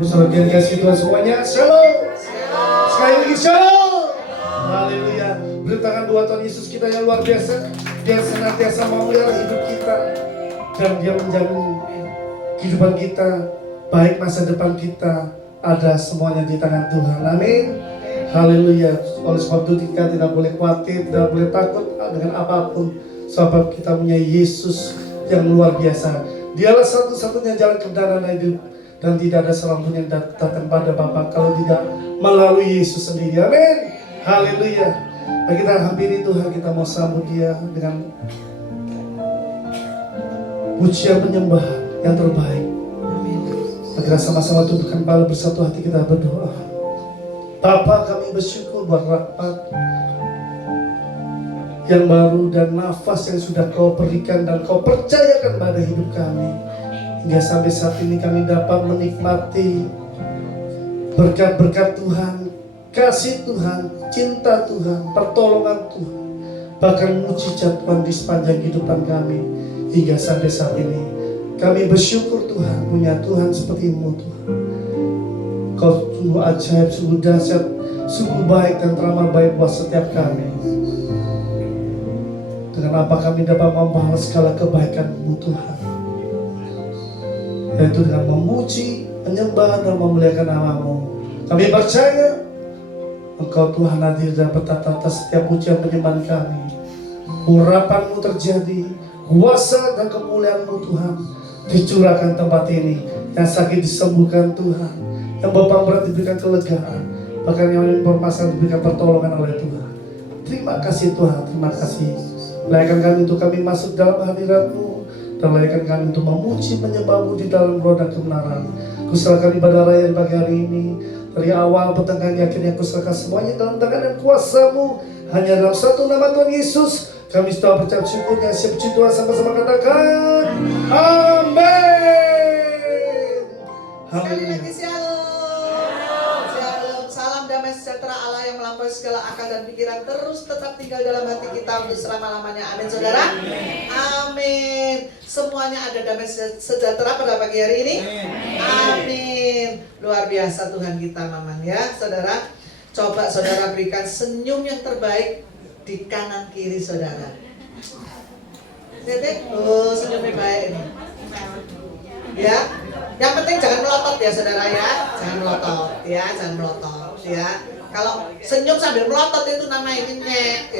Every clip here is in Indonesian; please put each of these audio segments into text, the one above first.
Bersama dengan kasih Tuhan semuanya, shalom. Sekali lagi shalom. Haleluya. Beri tangan buat Tuhan Yesus kita yang luar biasa. Dia senantiasa memelihara hidup kita dan Dia menjamin kehidupan kita, baik masa depan kita, ada semuanya di tangan Tuhan. Amin. Haleluya. Oleh sebab itu kita tidak boleh khawatir, tidak boleh takut dengan apapun, sebab kita punya Yesus yang luar biasa. Dialah satu-satunya jalan kebenaran dan hidup, dan tidak ada seorang pun yang datang pada Bapa kalau tidak melalui Yesus sendiri. Amin. Haleluya. Mari kita hampiri Tuhan, kita mau sambut Dia dengan pujian penyembahan yang terbaik. Mari kita sama-sama tundukkan kepala, bersatu hati kita berdoa. Bapa, kami bersyukur buat rahmat yang baru dan nafas yang sudah Kau berikan dan Kau percayakan pada hidup kami. Hingga sampai saat ini kami dapat menikmati berkat-berkat Tuhan, kasih Tuhan, cinta Tuhan, pertolongan Tuhan, bahkan mujizat Tuhan di sepanjang kehidupan kami. Hingga sampai saat ini kami bersyukur Tuhan punya Tuhan seperti-Mu Tuhan. Kau sungguh ajaib, sungguh dahsyat, sungguh baik dan teramat baik buat setiap kami. Dengan apa kami dapat membalas segala kebaikan-Mu Tuhan, yaitu dengan memuji, menyembah dan memuliakan nama-Mu. Kami percaya Engkau Tuhan hadir dan bertata atas setiap pujian penyembahan kami. Urapan-Mu terjadi, kuasa dan kemuliaan-Mu Tuhan dicurahkan tempat ini. Yang sakit disembuhkan Tuhan, yang beban berat diberikan kelegaan, bahkan yang bermasalah diberikan pertolongan oleh Tuhan. Terima kasih Tuhan, terima kasih. Layakkan kami untuk kami masuk dalam hadirat-Mu, dan layakkan kami untuk memuji menyembah-Mu di dalam roh dan kebenaran. Kuserahkan ibadah raya pagi hari ini, dari awal pertengahan akhirnya kuserahkan semuanya dalam tangan dan kuasa-Mu. Hanya dalam satu nama Tuhan Yesus kami sudah bercap syukurnya. Siap puji Tuhan, sama-sama katakan amin. Sekali lagi shalom. Shalom. Salam damai sejahtera Allah yang melampaui segala akal dan pikiran terus tetap tinggal dalam hati kita untuk selama-lamanya. Amin saudara. Amin. Semuanya ada damai sejahtera pada pagi hari ini. Amin. Luar biasa Tuhan kita Maman ya saudara. Coba saudara berikan senyum yang terbaik di kanan kiri saudara. Lihat, oh senyumnya baik ini. Ya, yang penting jangan melotot ya saudara ya, jangan melotot ya, jangan melotot ya. Kalau senyum sambil melotot itu namanya nyek.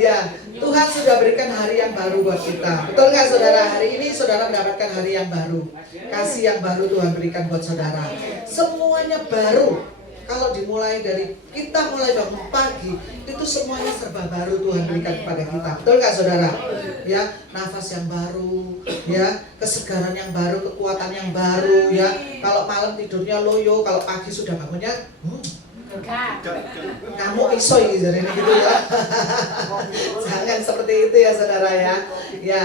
Ya, Tuhan sudah berikan hari yang baru buat kita. Betul nggak saudara? Hari ini saudara mendapatkan hari yang baru, kasih yang baru Tuhan berikan buat saudara. Semuanya baru. Kalau dimulai dari kita mulai bangun pagi, itu semuanya serba baru Tuhan berikan kepada kita. Betul nggak saudara? Ya, nafas yang baru, ya, kesegaran yang baru, kekuatan yang baru, ya. Kalau malam tidurnya loyo, kalau pagi sudah bangunnya, kamu iso gitu ya. Jangan seperti itu ya saudara ya. Ya,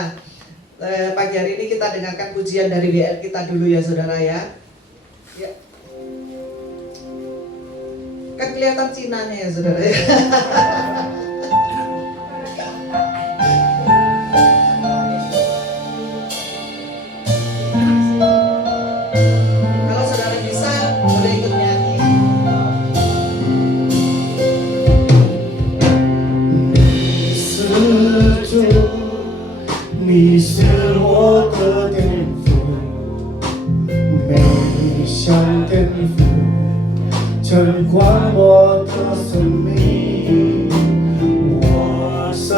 pagi hari ini kita dengarkan pujian dari WL kita dulu ya saudara ya. Ya. Kan kelihatan Cinanya ya saudara ya. Kalau saudara bisa boleh ikut nyanyi.你是我的天赋，美像天赋，承管我的生命，我生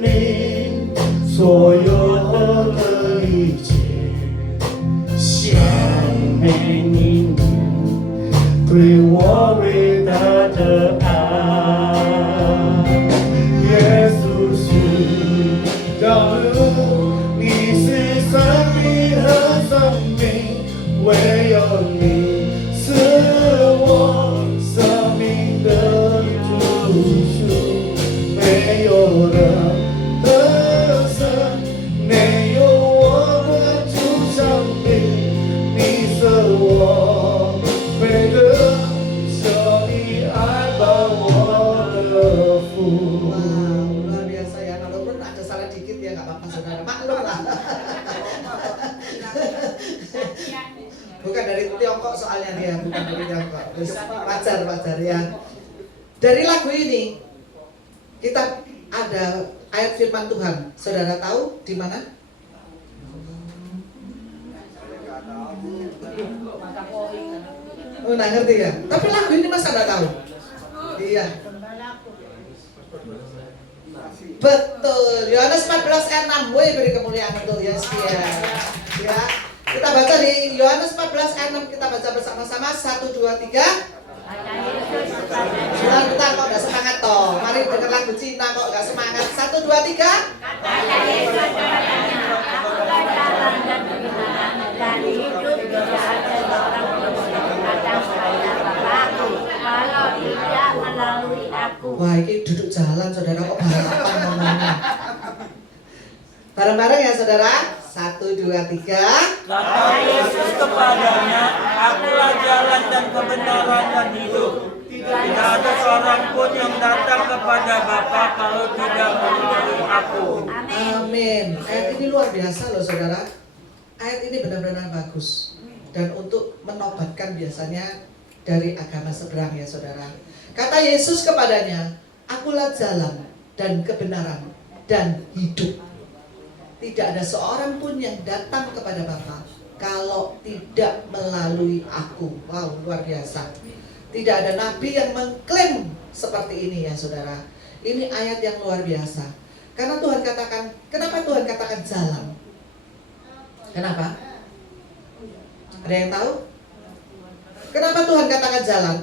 命所有的一切，献给你对我伟大的爱。耶稣是道路，你是生命和生命，唯有你是我生命的主赎，没有人得胜，没有我的主上帝，你是我每个求你爱把我的福。 Luar biasa ya, walaupun ada salah dikit ya nggak apa-apa saudara, maklum lah. Bukan dari Tiongkok soalnya dia, bukan dari Tiongkok. Terus wajar ya. Dari lagu ini kita ada ayat firman Tuhan. Saudara tahu di mana? Oh, nggak ngerti ya. Tapi lagu ini masa nggak tahu? Iya. Betul. Yohanes 14:6. Woi, beri kemuliaan untuk Yesus ya. Ya. Kita baca di Yohanes 14:6. Kita baca bersama-sama. 1, 2, 3. Jangan kita kok gak semangat toh. Mari dengar lagu Cina kok gak semangat. 1, 2, 3. Kata Yesus kepadanya, akulah jalan dan kebenaran dan hidup, tidak ada seorang pun yang datang kepada Bapakku kalau tidak melalui aku. Wah, ini duduk jalan saudara kok balapan ngomongnya. Bareng-bareng ya saudara. 1, 2, 3. Kata Yesus kepadanya, akulah jalan dan kebenaran dan hidup. Tidak ada seorang pun yang datang kepada Bapa kalau tidak melalui aku. Amin. Ayat ini luar biasa loh saudara. Ayat ini benar-benar bagus. Dan untuk menobatkan biasanya dari agama seberang ya saudara. Kata Yesus kepadanya, akulah jalan dan kebenaran dan hidup. Tidak ada seorang pun yang datang kepada Bapa kalau tidak melalui aku. Wow, luar biasa. Tidak ada nabi yang mengklaim seperti ini ya saudara. Ini ayat yang luar biasa. Karena Tuhan katakan, kenapa Tuhan katakan jalan? Kenapa? Ada yang tahu? Kenapa Tuhan katakan jalan?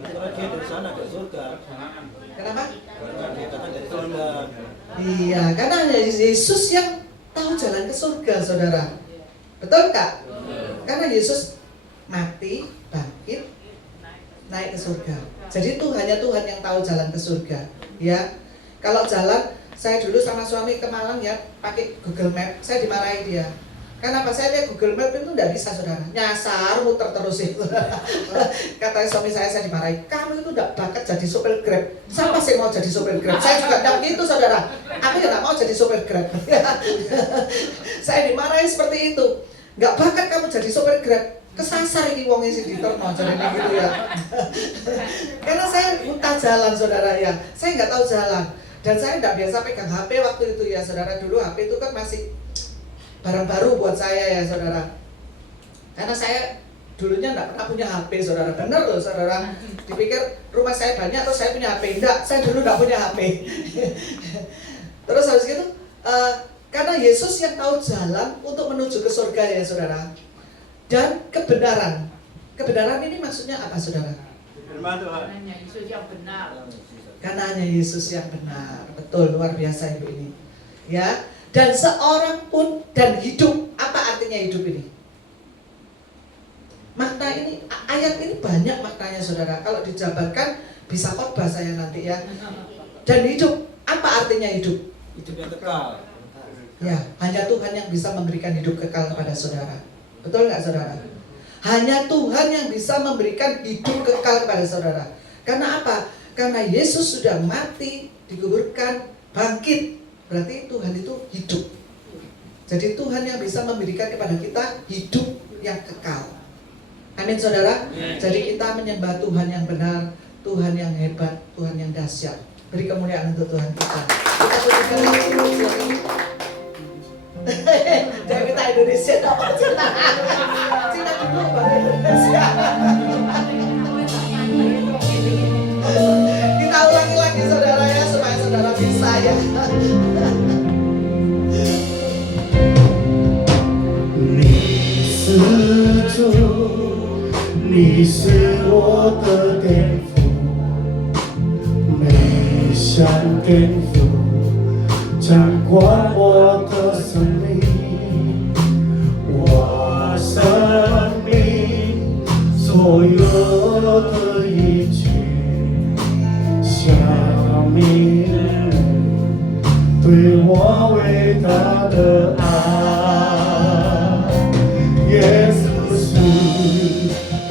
Karena dia dari sana ke surga. Kenapa? Karena dia katakan dari surga. Iya, karena hanya Yesus yang tahu jalan ke surga, saudara. Betul Kak? Karena Yesus mati, bangkit, naik ke surga. Jadi itu hanya Tuhan yang tahu jalan ke surga. Ya, kalau jalan, saya dulu sama suami ke Malang ya, pakai Google Map, saya dimarahi dia. Kenapa saya lihat Google Map itu nggak bisa saudara, nyasar muter terus itu. Kata suami saya dimarahi, kamu itu nggak bakat jadi sopir Grab. Siapa sih mau jadi sopir Grab? Saya juga nggak gitu saudara. Aku ya nggak mau jadi sopir Grab. Saya dimarahi seperti itu. Nggak bakat kamu jadi sopir Grab. Kesasar ini wongnya si diterno jadi gitu ya. Karena saya buta jalan saudara ya. Saya nggak tahu jalan dan saya nggak biasa pegang HP waktu itu ya saudara. Dulu HP itu kan masih barang baru buat saya ya saudara. Karena saya dulunya nggak pernah punya HP saudara. Bener loh saudara. Dipikir rumah saya banyak terus saya punya HP. Enggak, saya dulu nggak punya HP. Terus habis itu karena Yesus yang tahu jalan untuk menuju ke surga ya saudara. Dan kebenaran. Kebenaran ini maksudnya apa saudara? Firman Tuhan. Hanya Yesus yang benar. Karena hanya Yesus yang benar. Betul, luar biasa ibu ini. Ya. Dan seorang pun dan hidup. Apa artinya hidup ini? Makna ini, ayat ini banyak maknanya saudara. Kalau dijabarkan bisa khotbah saya nanti ya. Dan hidup, apa artinya hidup? Hidup yang kekal. Ya, hanya Tuhan yang bisa memberikan hidup kekal kepada saudara. Betul nggak saudara? Hanya Tuhan yang bisa memberikan hidup kekal kepada saudara. Karena apa? Karena Yesus sudah mati, dikuburkan, bangkit. Berarti Tuhan itu hidup. Jadi Tuhan yang bisa memberikan kepada kita hidup yang kekal. Amin saudara. Jadi kita menyembah Tuhan yang benar, Tuhan yang hebat, Tuhan yang dahsyat. Beri kemuliaan untuk Tuhan kita. Kita berikan jangan kita Indonesia, Cina dulu baru Indonesia. Kita ulangi lagi saudara ya supaya saudara bisa ya. 你是我的颠覆，每项颠覆掌管我的生命，我生命所有的一切，像命对我伟大的爱，耶稣是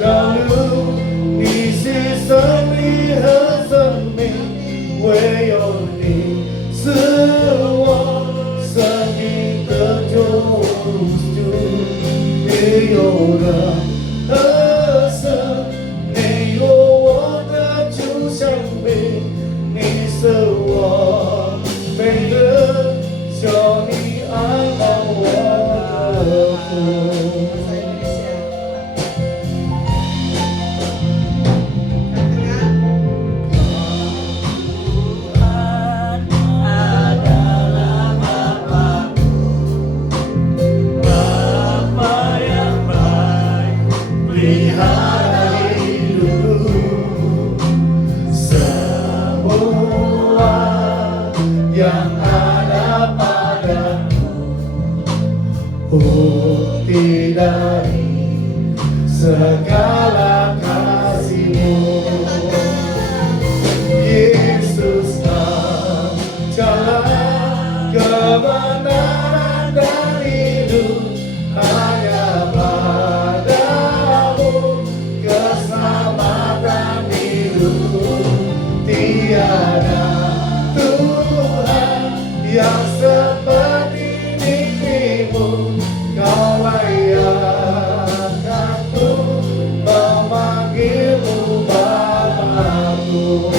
道路，你是生命和生命，唯有你是我生命的救主，没有了。bukti dari segala kasih-Mu. Yesus Kau jalan kebenaran dan hidup, hanya padamu keselamatan hidup. Tiada Tuhan yang seperti dirimu, Kau layakkanku memanggilmu Bapakku.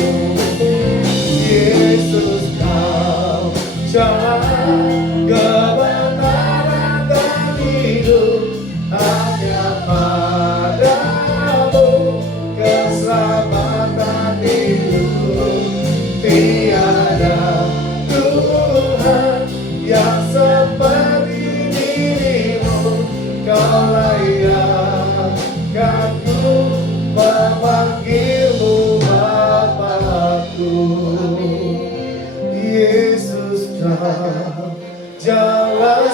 Yesus Kau jalan kebenaran dan hidup, hanya padamu keselamatan hidup. Tiada Tuhan yang seperti dirimu, Kau layakkanku memanggilmu Bapakku. Yesus Kau jalan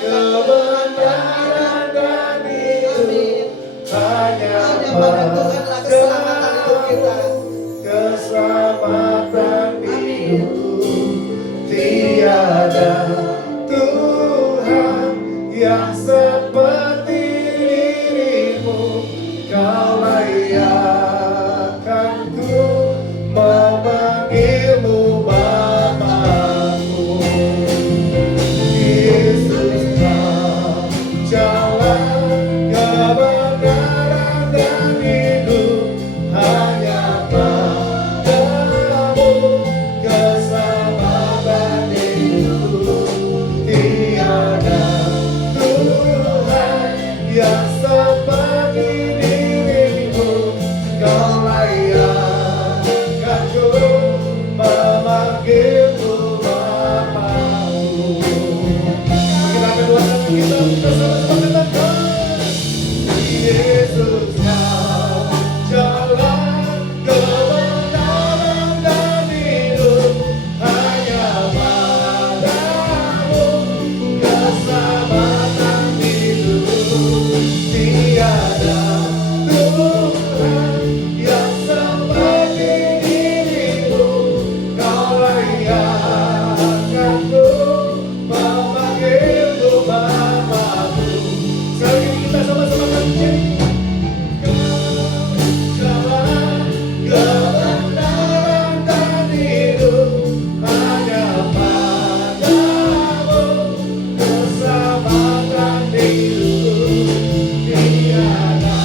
kebenaran dan hidup, hanya pada Tuhanlah keselamatan hidup kita. keselamatan hidup. Tiada Tuhan yang seperti dirimu, Kau layakkanku memanggilmu Bapakku. Yesus Kau jalan kebenaran dan hidup, hanya padamu keselamatan hidup. Tiada Tuhan yang seperti dirimu, Kau layakkanku memanggilmu Bapakku. Kita kedua kita sama-sama katakan, Yesus Kau jalan kebenaran dan hidup, hanya padamu keselamatan hidup. Tiada Tuhan yang seperti dirimu, Kau layakkanku memanggilmu Bapakku. Sekali lagi kita sama-sama katakan, jalan kebenaran dan hidup, hanya padamu keselamatan hidup. Tiada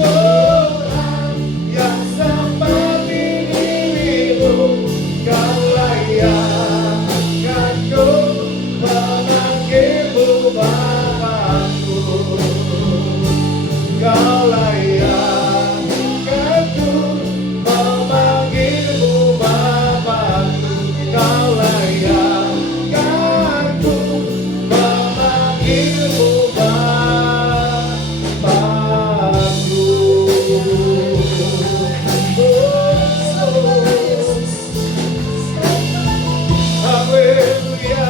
Tuhan yang seperti dirimu, Kau layakkanku memanggilmu Bapakku. Kau layakkanku memanggilmu Bapakku. Kau layakkanku memanggilmu Bapakku. Haleluya.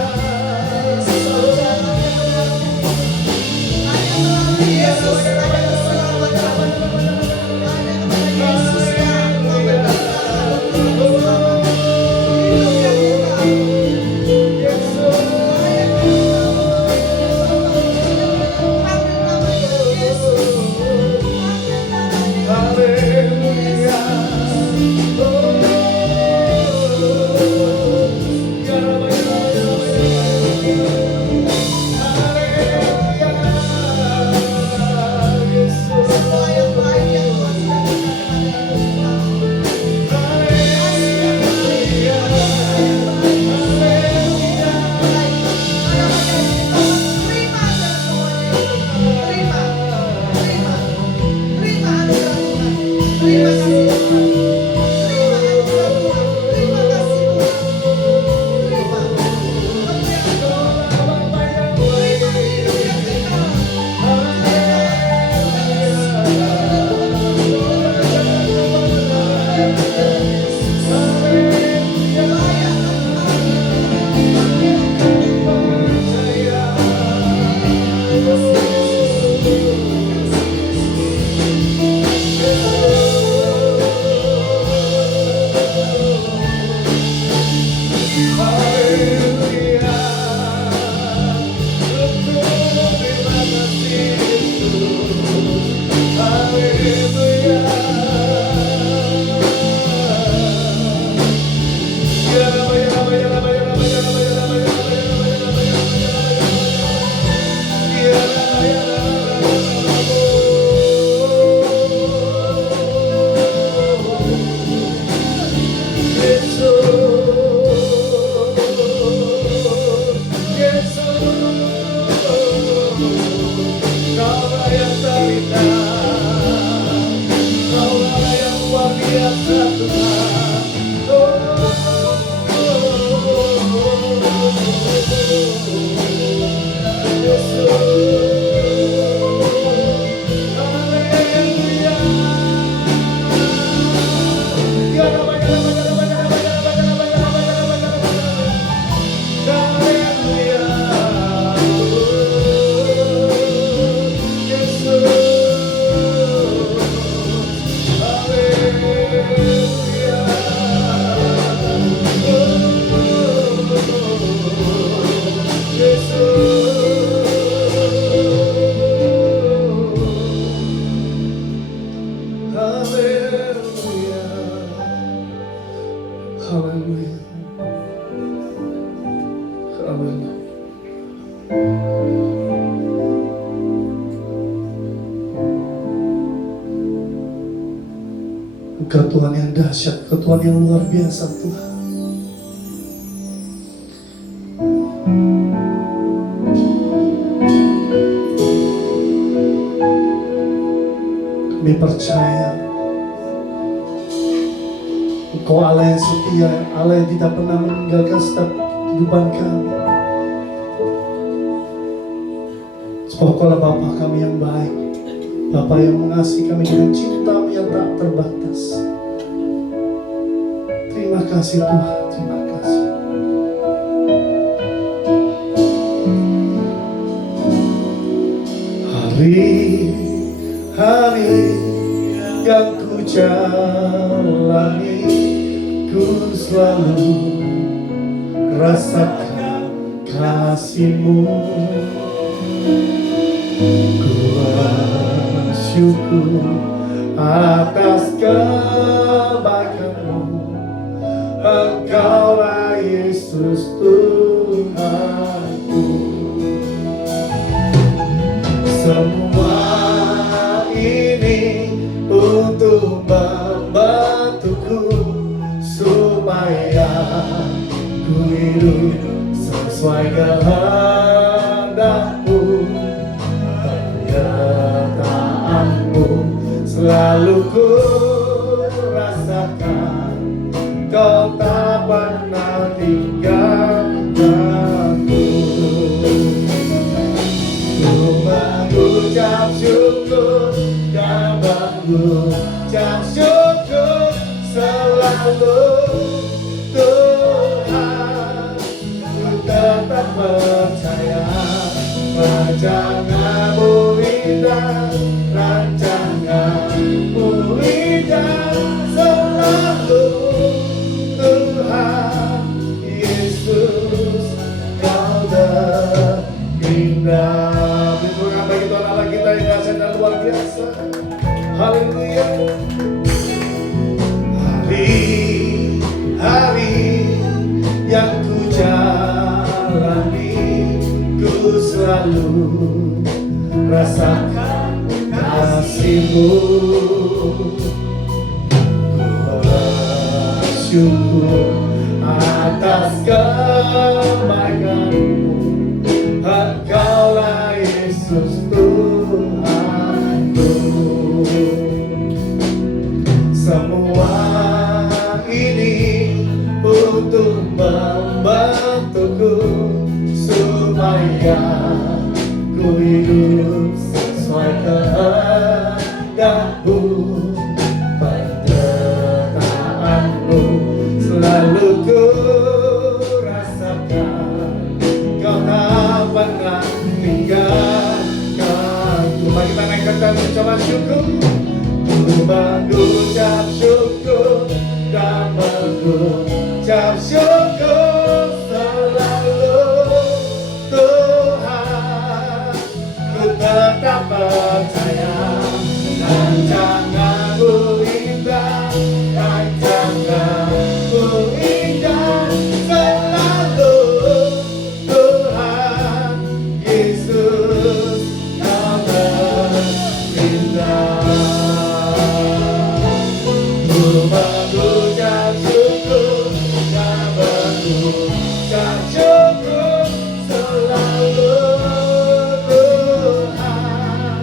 Engkau Tuhan yang dahsyat, Engkau Tuhan yang luar biasa Tuhan. Kami percaya Engkau Allah yang setia, Allah yang tidak pernah meninggalkan setiap kehidupan kami. Sebab Engkau Bapa kami yang baik, Bapa yang mengasihi kami dengan cinta-Mu yang tak terbatas. Terima kasih Tuhan, terima kasih. Hari-hari yang ku jalani, ku selalu rasakan kasih-Mu. Ku bersyukur atas kebaikan-Mu. Engkaulah Yesus Tuhanku. Semua ini untuk membantuku supaya ku hidup sesuai kehendak-Mu. Penyertaan-Mu selalu ku rasakan, Kau tak pernah tinggalkanku. Ku mengucap syukur dan mengucap syukur selalu Tuhan. Ku tetap percaya rancangan-Mu indah, rancangan-Mu indah selalu Tuhan Yesus, Kau terindah. Terima bagi Tuhan Allah kita yang dahsyat dan luar biasa. Haleluya. Hari-hari yang ku jalani, ku selalu rasakan kasih-Mu. Syukur atas kebaikan-Mu. Engkaulah Yesus Tuhanku. Semua ini untuk membantuku supaya ku hidup sesuai kehendak-Mu. Selalu ku rasakan, Kau tak pernah tinggalkanku. Mari kita naikkan dan mengucap syukur. Ku mengucap syukur dan mengucap syukur selalu Tuhan. Ku tetap percaya rancangan-Mu indah, rancangan-Mu indah selalu Tuhan Yesus, Kau terindah. Ku mengucap syukur dan mengucap syukur selalu Tuhan.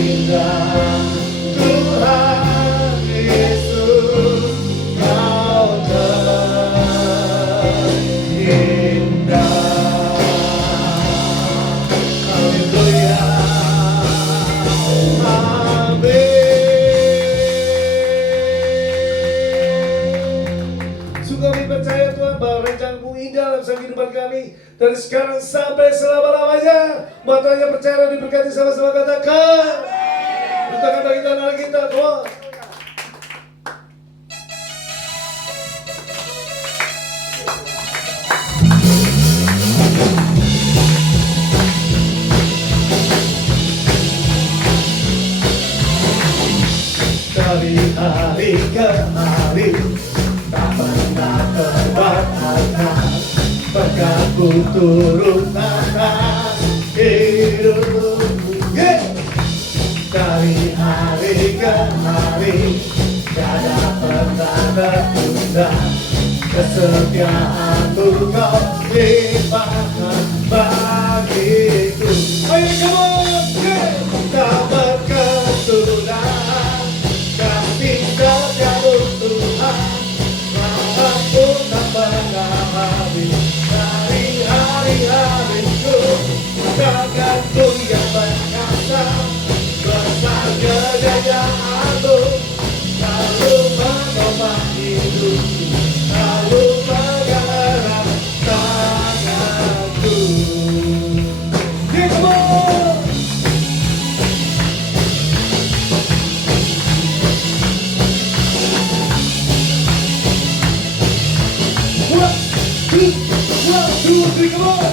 indah Tuhan Yesus, Kau terindah. Haleluya, amin. Sungguh kami percaya Tuhan bahwa rencanamu indah dalam kehidupan kami dari sekarang sampai selama-lamanya. Buat Tuhan yang percaya dan diberkati sama-sama katakan. Berikan bagi tanah kita Tuhan. Dari hari ke hari tak pernah terbatalkan berkatmu turun atas hidupku. Dari hari ke hari tiada pernah tertunda, kesetiaanmu Kau limpahkan bagiku. Ayo kamu, tak berkesudahan kasih setiamu Tuhan, rahmat-Mu tak pernah habis. Dari hari-hariku tanganmu yang perkasa, besar kejayaan-Mu selalu menopang hidupku, selalu pegang erat tanganku. Come on! One, two, three, come on!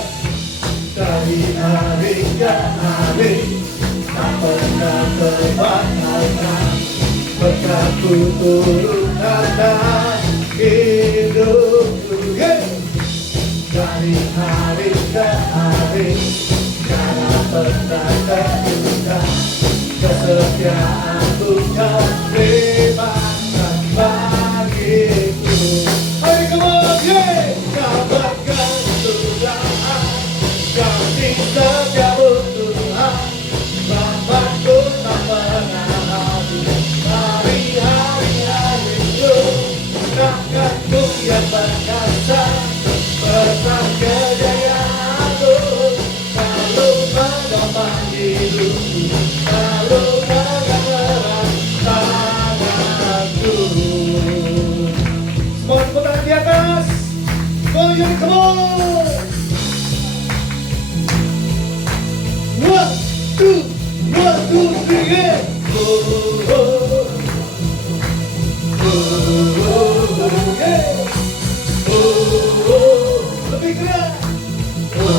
Dari hari ke hari tak pernah terbatalkan berkatmu turun atas hidupku. Dari hari ke hari tiada pernah tertunda, kesetiaan-Mu Kau limpahkan bagiku. Ayo come on, Kau berkesudahan kasih setiamu Tuhan, rahmat-Mu tak pernah habis. Dari hari-hariku tanganmu yang perkasa, besar kejayaan-Mu selalu menopang hidupku, selalu pegang erat tanganku. Semua tepuk tangan di atas. Goyang, come on. One, two, three, yeah. Oh, oh, oh, oh, yeah. Oh, oh, lebih keras. Oh, oh,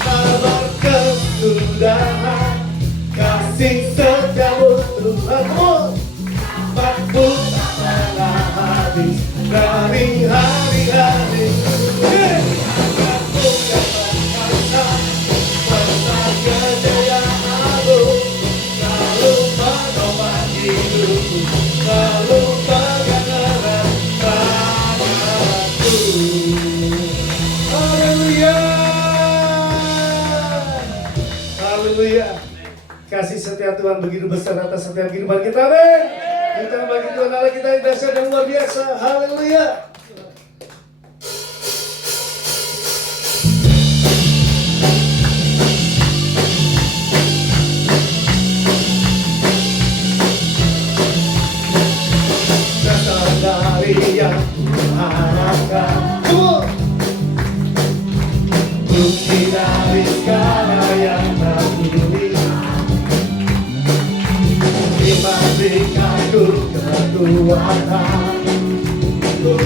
kabar kesudahan kasih setiamu Tuhan, rahmat-Mu tak pernah habis. Dari hari-hari tanganmu yang perkasa, besar kejayaan-Mu selalu menopang hidupku, selalu pegang erat tanganku. Haleluya, haleluya. Kasih setia Tuhan begitu besar atas setiap kehidupan kita, amin. Kita bagi Tuhan Allah kita yang dahsyat dan luar biasa. Haleluya. Datang dari yang kuharapkan, bukti dari segala yang tertulis, diberikanku kekuatan untuk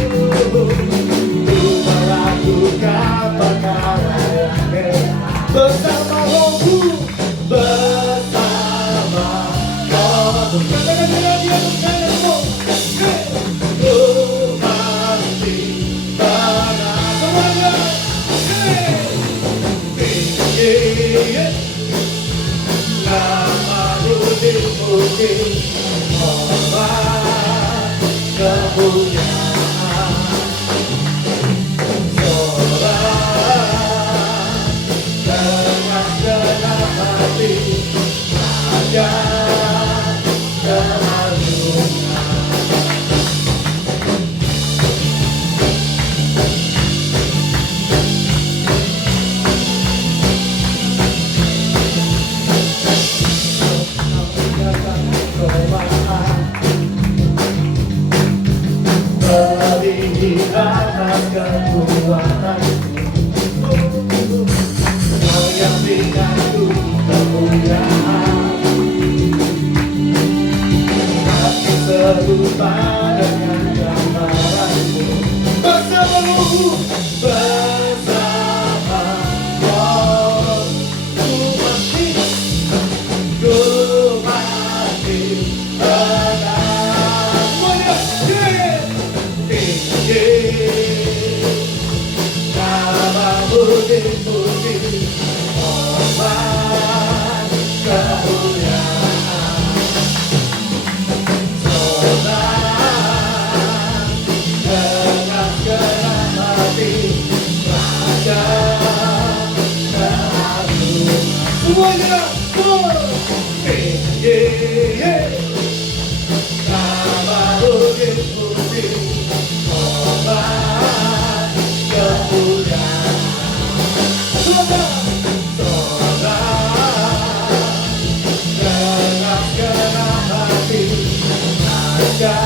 melakukan perkara yang hebat bersama Rohmu, bersama Rohmu. Katakan dengan dia bersama Rohmu, pasti menang semuanya. Nama dipuji, hormat kemuliaan. Sorak dengan genap hati, raja keagungan. Melihat kekuatan, Kau yang berikanku kemuliaan, hati serupa dengan gambaranmu. Bersamamu, bersama Kau, ku mati tenang. Semuanya, namamu dipuji, hormat kemuliaan. Sorak dengan genap hati, raja keagungan. Semuanya, namamu dipuji, hormat kemuliaan. Sorak dengan genap hati, raja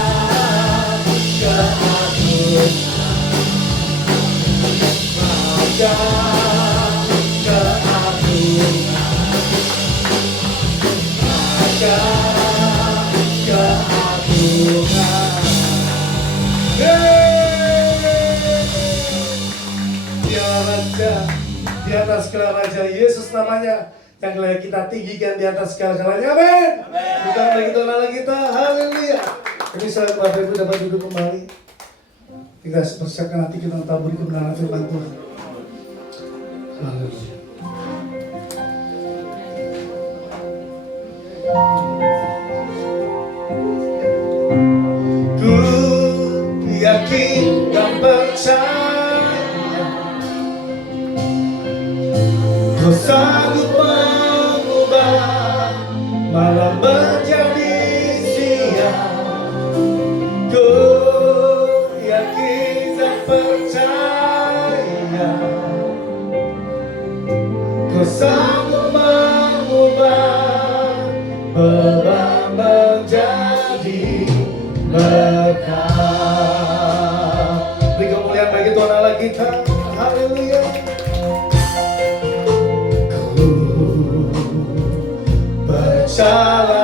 keagungan. Raja keagungan. Raja keagungan. Dia Raja di atas segala raja, Yesus namanya yang layak kita tinggikan di atas segala-galanya. Amin. Bukan bagi Tuhan kita. Haleluya. Ini saat Bapak Ibu dapat duduk kembali. Kita persiapkan hati kita untuk tabur kebenaran firman Tuhan. Haleluya. Ku yakin dan percaya Kau sanggup mengubah malam menjadi siang. Ku yakin dan percaya Kau sanggup mengubah beban menjadi berkah. Beri kemuliaan bagi Tuhan Allah kita. Haleluya. Ku berjalan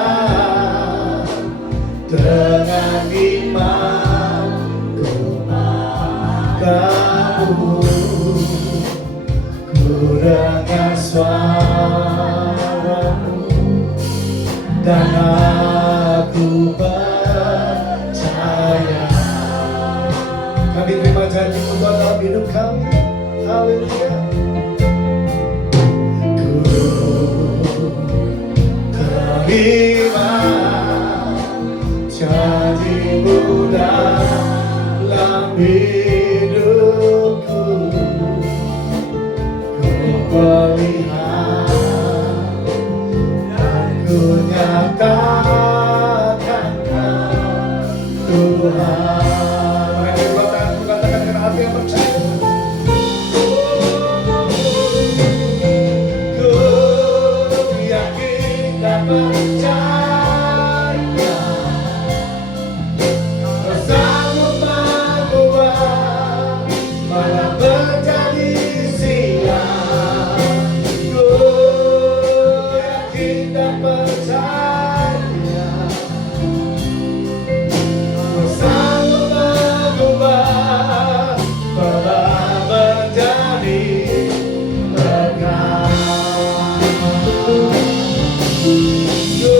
dengan iman, ku padamu. Ku dengar suaramu dan aku percaya. Kami terima janji-Mu Tuhan dalam hidup kami. Haleluya. Ku terima janji-Mu dalam hidupku. Ku melihat dan ku nyatakan Tuhan. Katakan dengan hati yang percaya. Ku yakin dan percaya Kau sanggup mengubah malam menjadi siang. Ku yakin dan percaya Kau sanggup mengubah malam menjadi berkah. Ku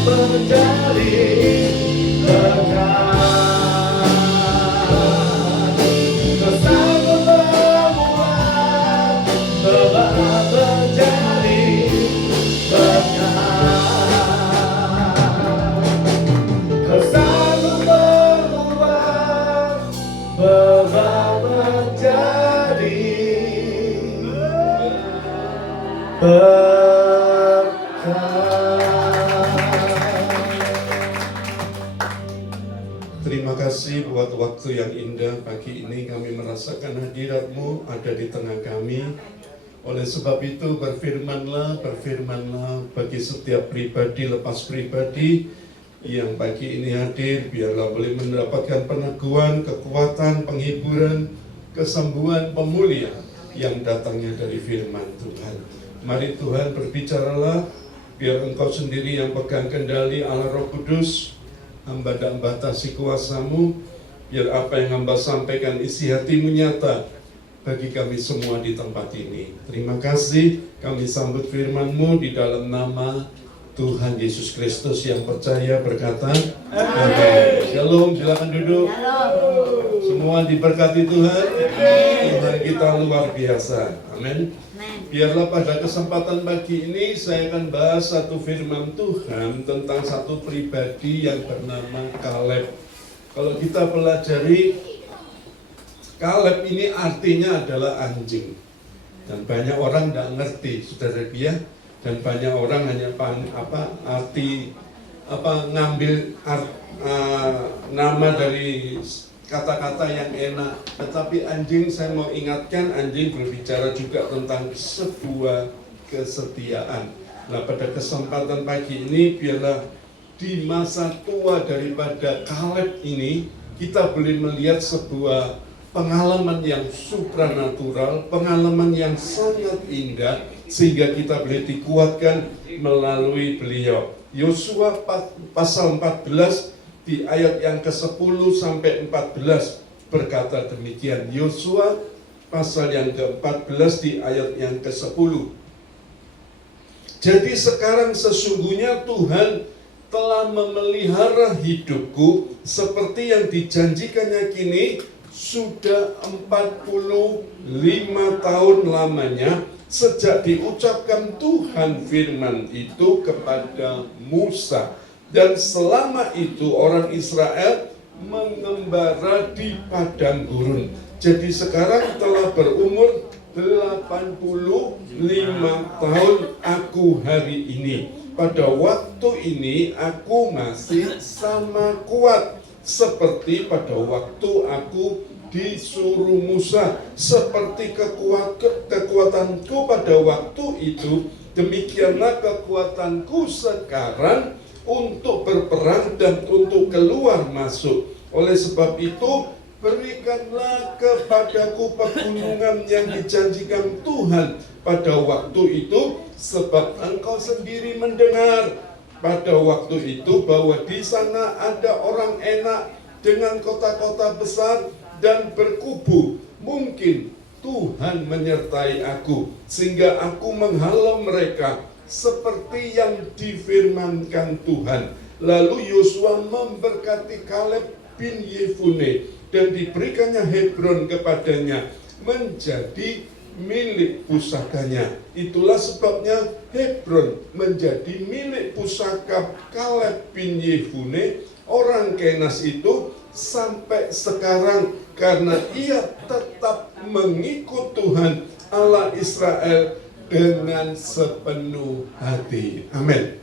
menjadi berkat. Kesanggup membuat beban menjadi berkat. Kesanggup membuat beban menjadi Terima kasih buat waktu yang indah pagi ini. Kami merasakan hadirat-Mu ada di tengah kami. Oleh sebab itu berfirmanlah bagi setiap pribadi lepas pribadi yang pagi ini hadir, biarlah boleh mendapatkan peneguhan, kekuatan, penghiburan, kesembuhan, pemulihan yang datangnya dari firman Tuhan. Mari Tuhan berbicaralah, biar Engkau sendiri yang pegang kendali, Allah Roh Kudus. Hamba dan batasi kuasa-Mu, biar apa yang hamba sampaikan isi hati-Mu nyata bagi kami semua di tempat ini. Terima kasih, kami sambut firman-Mu di dalam nama Tuhan Yesus Kristus yang percaya berkata amin. Shalom, silakan duduk. Semua diberkati Tuhan. Tuhan kita luar biasa. Amin. Biarlah pada kesempatan pagi ini saya akan bahas satu firman Tuhan tentang satu pribadi yang bernama Kaleb. Kalau kita pelajari, Kaleb ini artinya adalah anjing. Dan banyak orang tidak ngerti, saudara dia. Dan banyak orang hanya ngambil nama dari kata-kata yang enak. Tetapi anjing, saya mau ingatkan, anjing berbicara juga tentang sebuah kesetiaan. Nah, pada kesempatan pagi ini, biarlah di masa tua daripada Kaleb ini, kita boleh melihat sebuah pengalaman yang supranatural, pengalaman yang sangat indah, sehingga kita boleh dikuatkan melalui beliau. Yosua pasal 14 di ayat yang ke-10 sampai 14 berkata demikian. Yosua pasal yang ke-14 di ayat yang ke-10. Jadi sekarang sesungguhnya Tuhan telah memelihara hidupku seperti yang dijanjikannya kini sudah 45 tahun lamanya sejak diucapkan Tuhan firman itu kepada Musa. Dan selama itu orang Israel mengembara di padang gurun. Jadi sekarang telah berumur 85 tahun aku hari ini. Pada waktu ini aku masih sama kuat seperti pada waktu aku disuruh Musa. Seperti kekuatanku pada waktu itu, demikianlah kekuatanku sekarang untuk berperang dan untuk keluar masuk. Oleh sebab itu, berikanlah kepadaku pegunungan yang dijanjikan Tuhan pada waktu itu, sebab engkau sendiri mendengar pada waktu itu bahwa di sana ada orang enak dengan kota-kota besar dan berkubu. Mungkin Tuhan menyertai aku sehingga aku menghalau mereka seperti yang difirmankan Tuhan. Lalu Yosua memberkati Kaleb bin Yefune dan diberikannya Hebron kepadanya menjadi milik pusakanya. Itulah sebabnya Hebron menjadi milik pusaka Kaleb bin Yefune orang Kenas itu sampai sekarang, karena ia tetap mengikut Tuhan Allah Israel dengan sepenuh hati. Amin.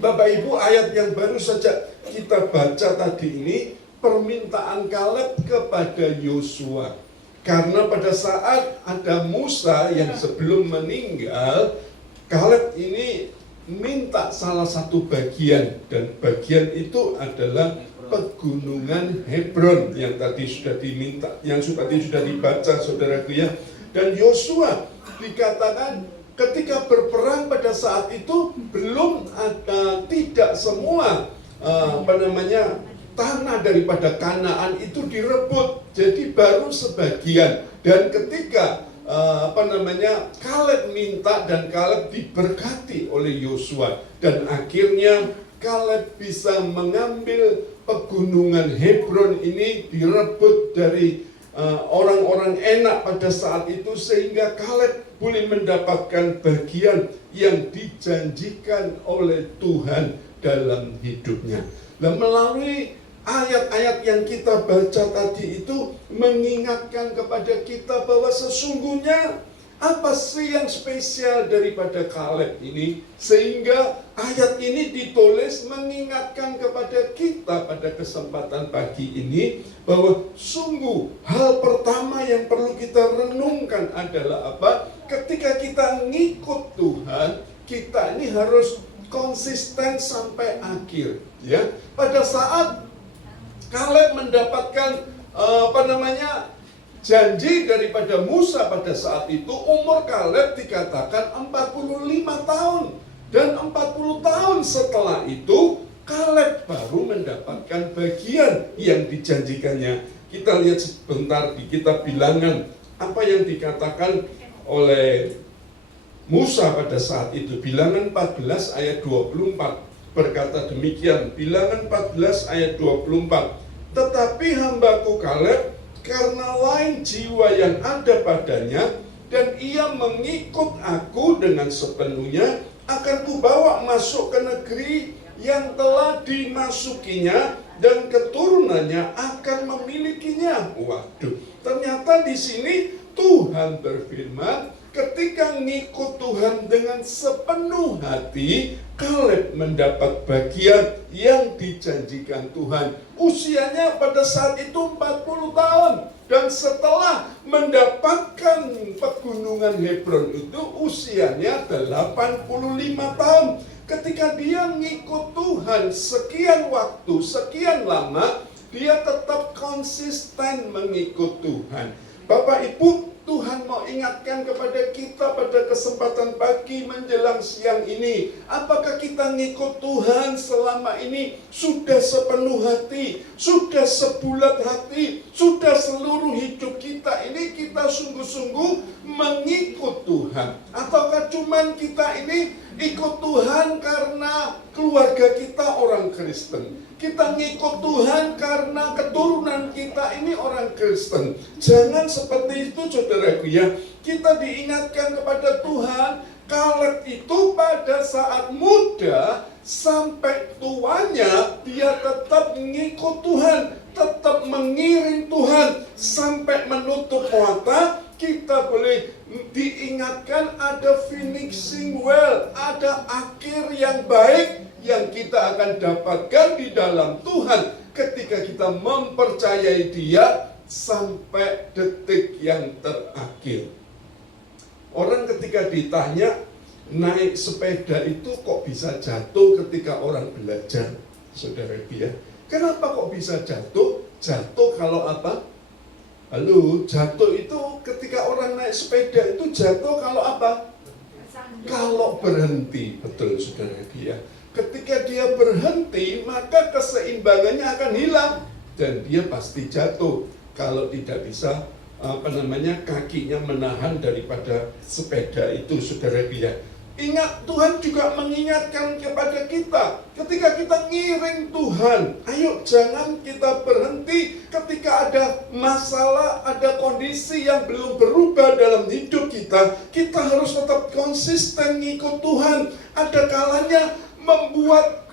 Bapak Ibu, ayat yang baru saja kita baca tadi ini permintaan Kaleb kepada Yosua. Karena pada saat ada Musa yang sebelum meninggal, Kaleb ini minta salah satu bagian, dan bagian itu adalah pegunungan Hebron yang tadi sudah diminta, yang tadi sudah dibaca saudaraku ya. Dan Yosua dikatakan ketika berperang pada saat itu belum ada, tidak semua tanah daripada Kanaan itu direbut, jadi baru sebagian. Dan ketika Kaleb minta dan Kaleb diberkati oleh Yosua, dan akhirnya Kaleb bisa mengambil pegunungan Hebron ini direbut dari orang-orang enak pada saat itu, sehingga Kaleb boleh mendapatkan bagian yang dijanjikan oleh Tuhan dalam hidupnya. Dan melalui ayat-ayat yang kita baca tadi itu mengingatkan kepada kita bahwa sesungguhnya apa sih yang spesial daripada Kaleb ini, sehingga ayat ini ditulis mengingatkan kepada kita pada kesempatan pagi ini bahwa sungguh hal pertama yang perlu kita renungkan adalah apa? Ketika kita ngikut Tuhan, kita ini harus konsisten sampai akhir, ya. Pada saat Kaleb mendapatkan janji daripada Musa pada saat itu, umur Kaleb dikatakan 45 tahun. Dan 40 tahun setelah itu, Kaleb baru mendapatkan bagian yang dijanjikannya. Kita lihat sebentar di kitab Bilangan, apa yang dikatakan oleh Musa pada saat itu. Bilangan 14 ayat 24 berkata demikian. Bilangan 14 ayat 24. Tetapi hambaku Kaleb, karena lain jiwa yang ada padanya, dan ia mengikut aku dengan sepenuhnya, akan kubawa masuk ke negeri yang telah dimasukinya, dan keturunannya akan memilikinya. Waduh, ternyata di sini Tuhan berfirman, ketika ngikut Tuhan dengan sepenuh hati, Kaleb mendapat bagian yang dijanjikan Tuhan. Usianya pada saat itu 40 tahun. Dan setelah mendapatkan pegunungan Hebron itu, usianya 85 tahun. Ketika dia ngikut Tuhan sekian waktu, sekian lama, dia tetap konsisten mengikut Tuhan. Bapak Ibu, Tuhan mau ingatkan kepada kita pada kesempatan pagi menjelang siang ini. Apakah kita ngikut Tuhan selama ini sudah sepenuh hati, sudah sebulat hati, sudah seluruh hidup kita ini kita sungguh-sungguh mengikut Tuhan? Ataukah cuman kita ini ikut Tuhan karena keluarga kita orang Kristen? Kita ngikut Tuhan karena keturunan kita ini orang Kristen. Jangan seperti itu, saudaraku, ya. Kita diingatkan kepada Tuhan. Kaleb itu pada saat muda sampai tuanya dia tetap mengikut Tuhan, tetap mengiring Tuhan sampai menutup mata. Kita boleh diingatkan ada finishing well, ada akhir yang baik yang kita akan dapatkan di dalam Tuhan ketika kita mempercayai Dia sampai detik yang terakhir. Orang ketika ditanya naik sepeda itu kok bisa jatuh ketika orang belajar, saudara ya? Kenapa kok bisa jatuh? Jatuh kalau apa? Halo, jatuh itu ketika orang naik sepeda itu jatuh kalau apa? Kalau berhenti, betul saudara ya. Ketika dia berhenti, maka keseimbangannya akan hilang dan dia pasti jatuh kalau tidak bisa kakinya menahan daripada sepeda itu, saudara ya. Ingat, Tuhan juga mengingatkan kepada kita ketika kita ngiring Tuhan, ayo jangan kita berhenti ketika ada masalah, ada kondisi yang belum berubah dalam hidup kita. Kita harus tetap konsisten ngikut Tuhan. Ada kalanya membuat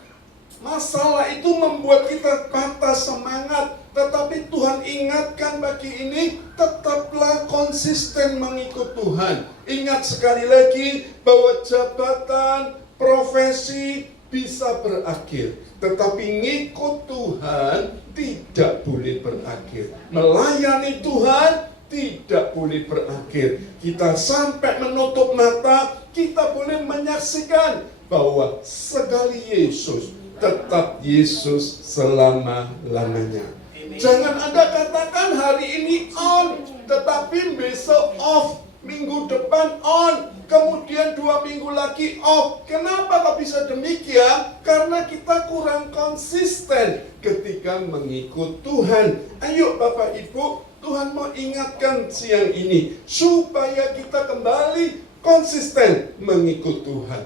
masalah itu membuat kita patah semangat, tetapi Tuhan ingatkan pagi ini, tetaplah konsisten mengikut Tuhan. Ingat sekali lagi bahwa jabatan, profesi bisa berakhir, tetapi ngikut Tuhan tidak boleh berakhir. Melayani Tuhan tidak boleh berakhir. Kita sampai menutup mata, kita boleh menyaksikan bahwa sekali Yesus, tetap Yesus selama-lamanya. Jangan Anda katakan hari ini on, tetapi besok off, minggu depan on, kemudian 2 minggu lagi off. Kenapa kok bisa demikian? Karena kita kurang konsisten ketika mengikut Tuhan. Ayo Bapak Ibu, Tuhan mau ingatkan siang ini supaya kita kembali konsisten mengikut Tuhan.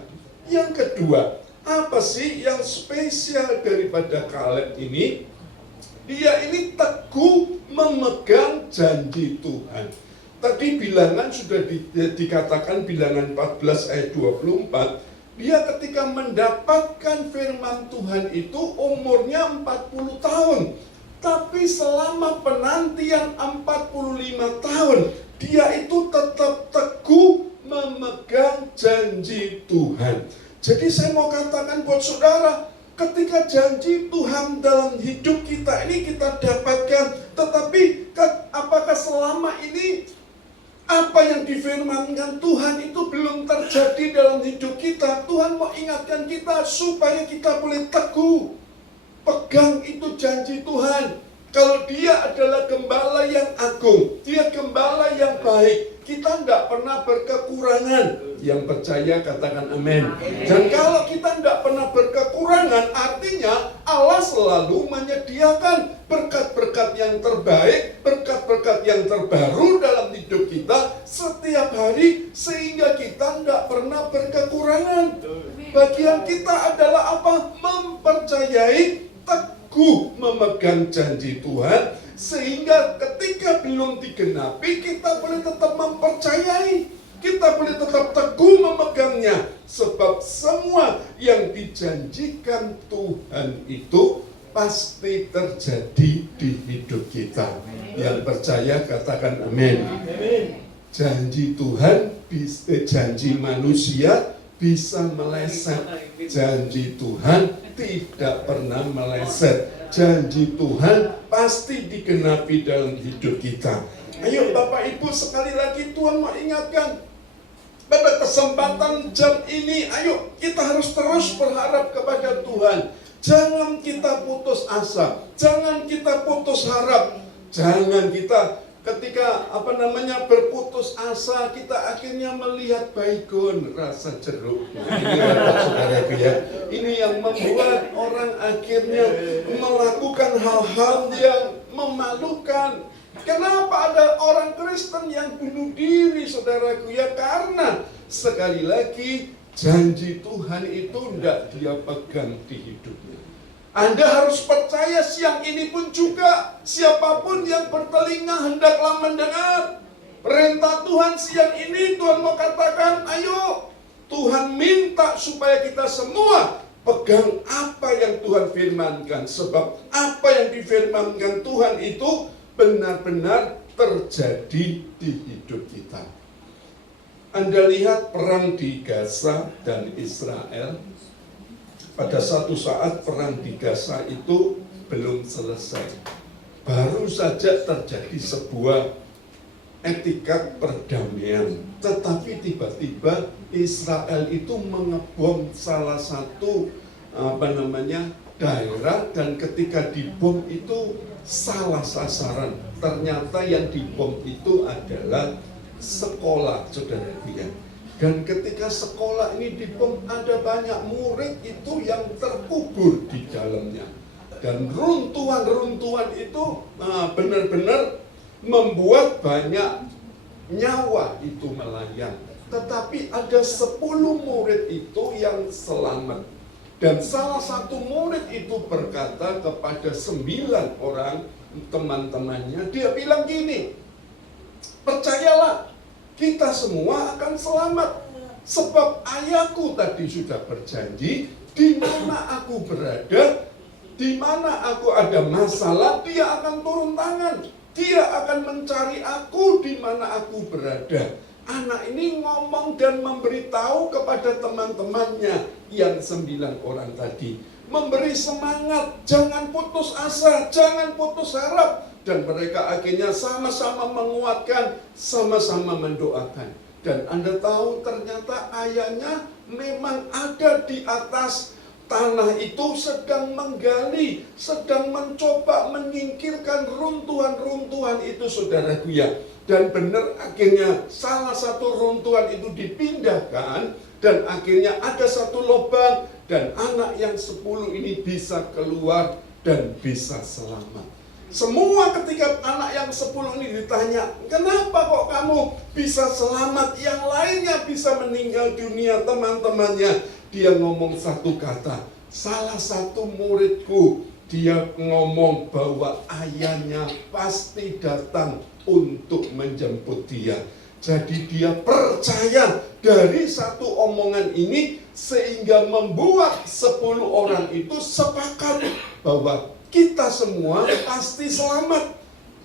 Yang kedua, Apa sih yang spesial daripada Kaleb ini? Dia ini teguh memegang janji Tuhan. Tadi bilangan sudah dikatakan bilangan 14 ayat 24. Dia ketika mendapatkan firman Tuhan itu umurnya 40 tahun. Tapi selama penantian 45 tahun, dia itu tetap teguh memegang janji Tuhan. Jadi saya mau katakan buat saudara, ketika janji Tuhan dalam hidup kita ini kita dapatkan, tetapi apakah selama ini apa yang difirmankan Tuhan itu belum terjadi dalam hidup kita? Tuhan mau ingatkan kita supaya kita boleh teguh pegang itu janji Tuhan. Kalau dia adalah gembala yang agung, dia gembala yang baik, kita tidak pernah berkekurangan. Yang percaya katakan amin. Dan kalau kita tidak pernah berkekurangan, artinya Allah selalu menyediakan berkat-berkat yang terbaik, berkat-berkat yang terbaru dalam hidup kita setiap hari, sehingga kita tidak pernah berkekurangan. Bagian kita adalah apa? Mempercayai, teguh memegang janji Tuhan, sehingga ketika belum digenapi kita boleh tetap mempercayai, kita boleh tetap teguh memegangnya, sebab semua yang dijanjikan Tuhan itu pasti terjadi di hidup kita. Yang percaya katakan amin. Janji Tuhan, janji manusia bisa meleset, janji Tuhan tidak pernah meleset. Janji Tuhan pasti digenapi dalam hidup kita. Ayo Bapak Ibu, sekali lagi Tuhan mau ingatkan, pada kesempatan jam ini, ayo kita harus terus berharap kepada Tuhan. Jangan kita putus asa, jangan kita putus harap, jangan kita ketika berputus asa, kita akhirnya melihat baygon rasa jeruk. Ini saudaraku ya, ini yang membuat orang akhirnya melakukan hal-hal yang memalukan. Kenapa ada orang Kristen yang bunuh diri, saudaraku ya? Karena sekali lagi janji Tuhan itu tidak dia pegang di hidupnya. Anda harus percaya siang ini pun juga, siapapun yang bertelinga hendaklah mendengar perintah Tuhan siang ini. Tuhan mau katakan, ayo, Tuhan minta supaya kita semua pegang apa yang Tuhan firmankan. Sebab apa yang difirmankan Tuhan itu benar-benar terjadi di hidup kita. Anda lihat perang di Gaza dan Israel. Pada satu saat perang di Gaza itu belum selesai. Baru saja terjadi sebuah etikat perdamaian. Tetapi tiba-tiba Israel itu mengebom salah satu daerah, dan ketika dibom itu salah sasaran. Ternyata yang dibom itu adalah sekolah, saudara-saudara. Dan ketika sekolah ini dibom, ada banyak murid itu yang terkubur di dalamnya. Dan runtuhan-runtuhan itu benar-benar membuat banyak nyawa itu melayang. Tetapi ada 10 murid itu yang selamat. Dan salah satu murid itu berkata kepada 9 orang teman-temannya, dia bilang gini, percayalah, kita semua akan selamat. Sebab ayahku tadi sudah berjanji, di mana aku berada, di mana aku ada masalah, dia akan turun tangan. Dia akan mencari aku di mana aku berada. Anak ini ngomong dan memberitahu kepada teman-temannya yang 9 orang tadi. Memberi semangat, jangan putus asa, jangan putus harap. Dan mereka akhirnya sama-sama menguatkan, sama-sama mendoakan. Dan Anda tahu ternyata ayahnya memang ada di atas tanah itu, sedang menggali, sedang mencoba menyingkirkan runtuhan-runtuhan itu, saudaraku ya. Dan benar akhirnya salah satu runtuhan itu dipindahkan, dan akhirnya ada satu lubang, dan anak yang 10 ini bisa keluar dan bisa selamat. Semua ketika anak yang 10 ini ditanya, kenapa kok kamu bisa selamat, yang lainnya bisa meninggal dunia, teman-temannya dia ngomong satu kata. Salah satu muridku, dia ngomong bahwa ayahnya pasti datang untuk menjemput dia. Jadi dia percaya dari satu omongan ini sehingga membuat 10 orang itu sepakat bahwa kita semua pasti selamat.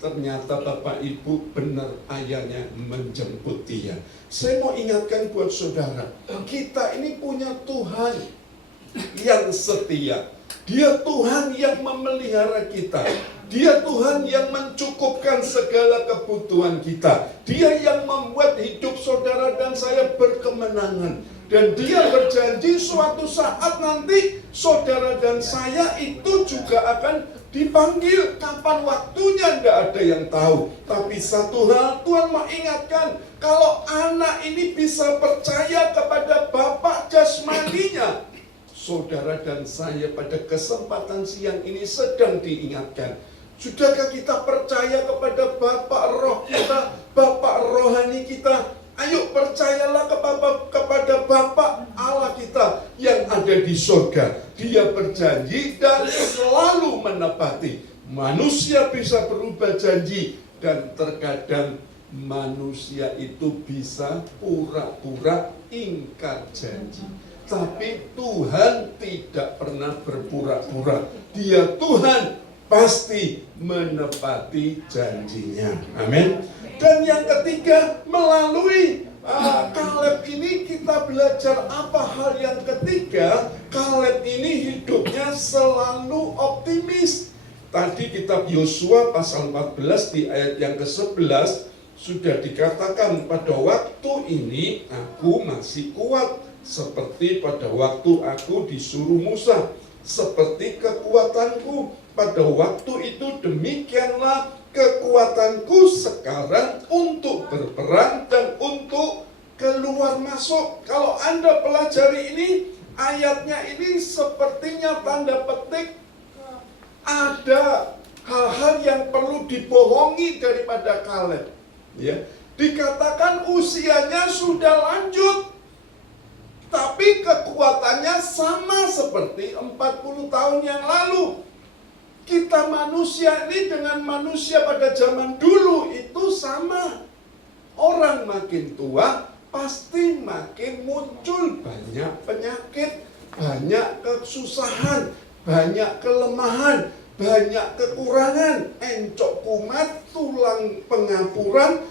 Ternyata Bapak Ibu benar ayahnya menjemput dia. Saya mau ingatkan buat saudara, kita ini punya Tuhan yang setia. Dia Tuhan yang memelihara kita. Dia Tuhan yang mencukupkan segala kebutuhan kita. Dia yang membuat hidup saudara dan saya berkemenangan. Dan dia berjanji suatu saat nanti saudara dan saya itu juga akan dipanggil. Kapan waktunya tidak ada yang tahu. Tapi satu hal Tuhan mengingatkan, kalau anak ini bisa percaya kepada Bapa jasmaninya, saudara dan saya pada kesempatan siang ini sedang diingatkan. Sudahkah kita percaya kepada Bapa roh kita, Bapa rohani kita? Ayo percayalah kepada Bapa Allah kita yang ada di surga. Dia berjanji dan selalu menepati. Manusia bisa berubah janji dan terkadang manusia itu bisa pura-pura ingkar janji. Tapi Tuhan tidak pernah berpura-pura. Dia Tuhan pasti menepati janjinya. Amin. Dan yang ketiga, melalui Kaleb ini kita belajar apa hal yang ketiga? Kaleb ini hidupnya selalu optimis. Tadi kitab Yosua pasal 14 di ayat yang ke-11 sudah dikatakan, pada waktu ini aku masih kuat seperti pada waktu aku disuruh Musa, seperti kekuatanku pada waktu itu, demikianlah kekuatanku sekarang untuk berperang dan untuk keluar masuk. Kalau Anda pelajari ini, ayatnya ini sepertinya tanda petik ada hal-hal yang perlu dibohongi daripada Kaleb. Ya, dikatakan usianya sudah lanjut, tapi kekuatannya sama seperti 40 tahun yang lalu. Kita manusia ini dengan manusia pada zaman dulu itu sama. Orang makin tua pasti makin muncul banyak penyakit, banyak kesusahan, banyak kelemahan, banyak kekurangan, encok kumat, tulang pengapuran,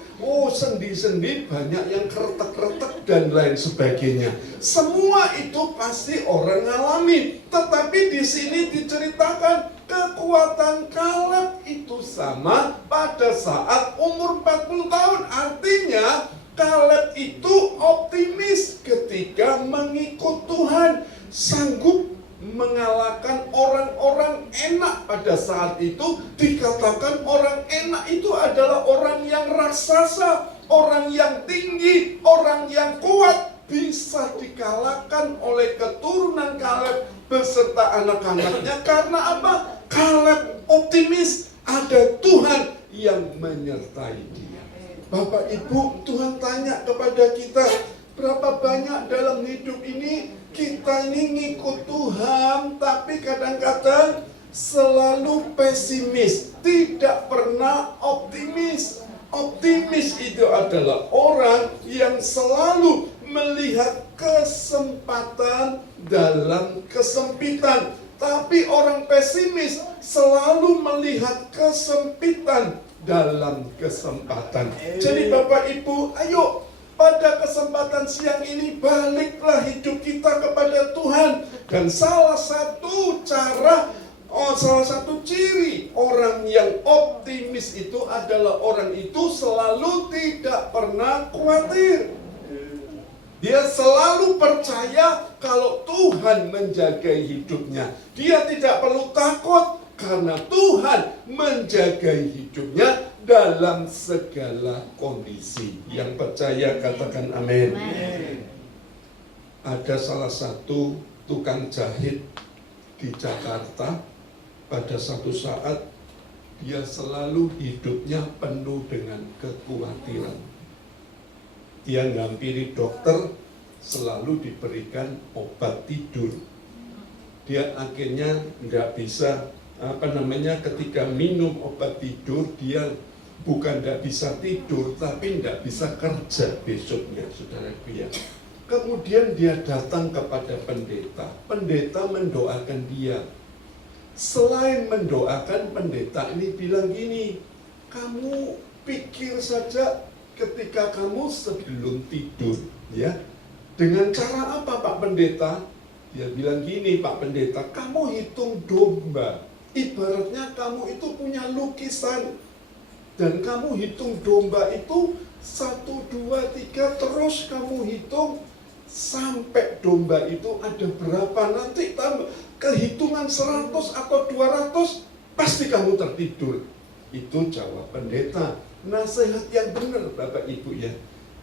sendi-sendi banyak yang keretek-keretek dan lain sebagainya. Semua itu pasti orang alami. Tetapi di sini diceritakan kekuatan Kaleb itu sama pada saat umur 40 tahun. Artinya Kaleb itu optimis ketika mengikut Tuhan, sanggup mengalahkan orang-orang enak. Pada saat itu dikatakan orang enak itu adalah orang yang raksasa, orang yang tinggi, orang yang kuat, bisa dikalahkan oleh keturunan Kaleb beserta anak-anaknya. Karena apa? Kaleb optimis ada Tuhan yang menyertai dia. Bapak Ibu, Tuhan tanya kepada kita, berapa banyak dalam hidup ini kita ini ngikut Tuhan, tapi kadang-kadang selalu pesimis, tidak pernah optimis. Optimis itu adalah orang yang selalu melihat kesempatan dalam kesempitan. Tapi orang pesimis selalu melihat kesempitan dalam kesempatan. Jadi Bapak Ibu, ayo pada kesempatan siang ini baliklah hidup kita kepada Tuhan. Dan salah satu ciri orang yang optimis itu adalah orang itu selalu tidak pernah khawatir. Dia selalu percaya kalau Tuhan menjaga hidupnya. Dia tidak perlu takut karena Tuhan menjaga hidupnya dalam segala kondisi. Yang percaya katakan amin. Ada salah satu tukang jahit di Jakarta. Pada satu saat dia selalu hidupnya penuh dengan kekhawatiran. Dia ngampiri dokter, selalu diberikan obat tidur. Dia akhirnya nggak bisa ketika minum obat tidur dia bukan nggak bisa tidur tapi nggak bisa kerja besoknya, saudaraku ya. Kemudian dia datang kepada pendeta. Pendeta mendoakan dia. Selain mendoakan, pendeta ini bilang gini, kamu pikir saja ketika kamu sebelum tidur, ya. Dengan cara apa Pak Pendeta? Dia bilang gini, Pak Pendeta, kamu hitung domba. Ibaratnya kamu itu punya lukisan. Dan kamu hitung domba itu 1, 2, 3, terus kamu hitung sampai domba itu ada berapa, nanti tambah kehitungan 100 atau 200 pasti kamu tertidur. Itu jawab pendeta. Nasihat yang benar Bapak Ibu ya.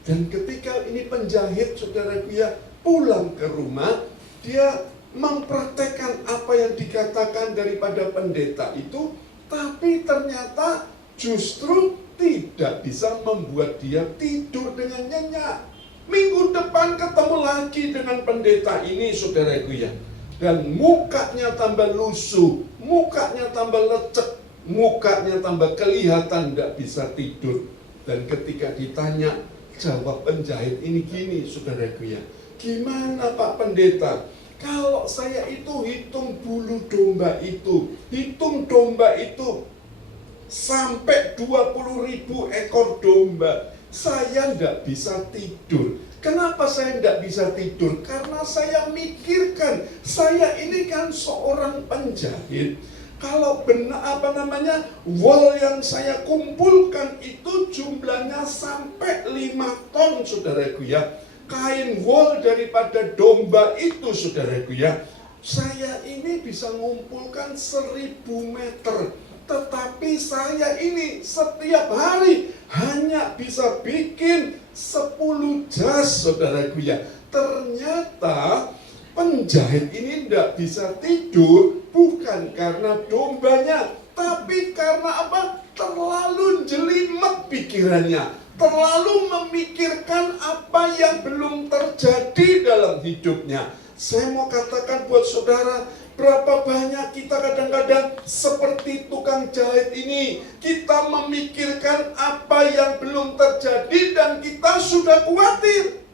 Dan ketika ini penjahit saudaraku ya pulang ke rumah, dia mempraktekkan apa yang dikatakan daripada pendeta itu, tapi ternyata justru tidak bisa membuat dia tidur dengan nyenyak. Minggu depan ketemu lagi dengan pendeta ini saudaraku ya. Dan mukanya tambah lusuh, mukanya tambah lecek, mukanya tambah kelihatan tidak bisa tidur. Dan ketika ditanya, jawab penjahit ini gini saudaraku ya. Gimana Pak Pendeta? Kalau saya itu hitung bulu domba itu, hitung domba itu sampai 20.000 ekor domba, saya tidak bisa tidur. Kenapa saya tidak bisa tidur? Karena saya mikirkan, saya ini kan seorang penjahit. Kalau benar wol yang saya kumpulkan itu jumlahnya sampai 5 ton saudaraku ya. Kain wol daripada domba itu saudaraku ya. Saya ini bisa mengumpulkan 1000 meter. Tetapi saya ini setiap hari hanya bisa bikin 10 jas saudaraku ya. Ternyata penjahit ini tidak bisa tidur bukan karena dombanya, tapi karena apa? Terlalu jelimet pikirannya, terlalu memikirkan apa yang belum terjadi dalam hidupnya. Saya mau katakan buat saudara, berapa banyak kita kadang-kadang seperti tukang jahit ini. Kita memikirkan apa yang belum terjadi dan kita sudah khawatir.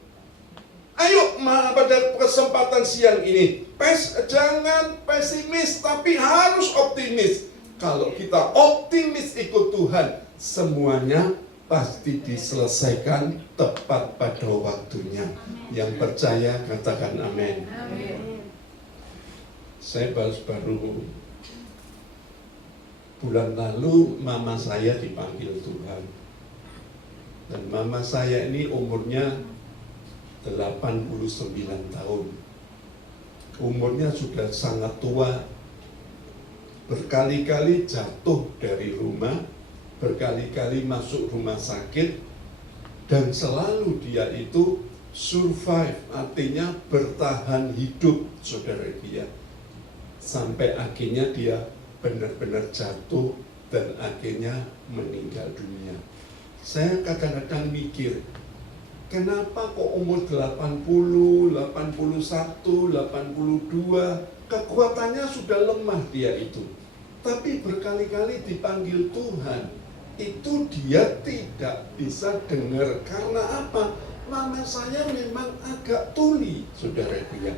Ayo pada kesempatan siang ini, jangan pesimis tapi harus optimis. Kalau kita optimis ikut Tuhan, semuanya pasti diselesaikan tepat pada waktunya. Yang percaya katakan amin. Saya baru bulan lalu mama saya dipanggil Tuhan. Dan mama saya ini umurnya 89 tahun. Umurnya sudah sangat tua. Berkali-kali jatuh dari rumah, berkali-kali masuk rumah sakit, dan selalu dia itu survive, artinya bertahan hidup, saudara dia. Sampai akhirnya dia benar-benar jatuh dan akhirnya meninggal dunia. Saya kadang-kadang mikir, kenapa kok umur 80, 81, 82, kekuatannya sudah lemah dia itu. Tapi berkali-kali dipanggil Tuhan, itu dia tidak bisa dengar. Karena apa? Mama saya memang agak tuli, saudara dia.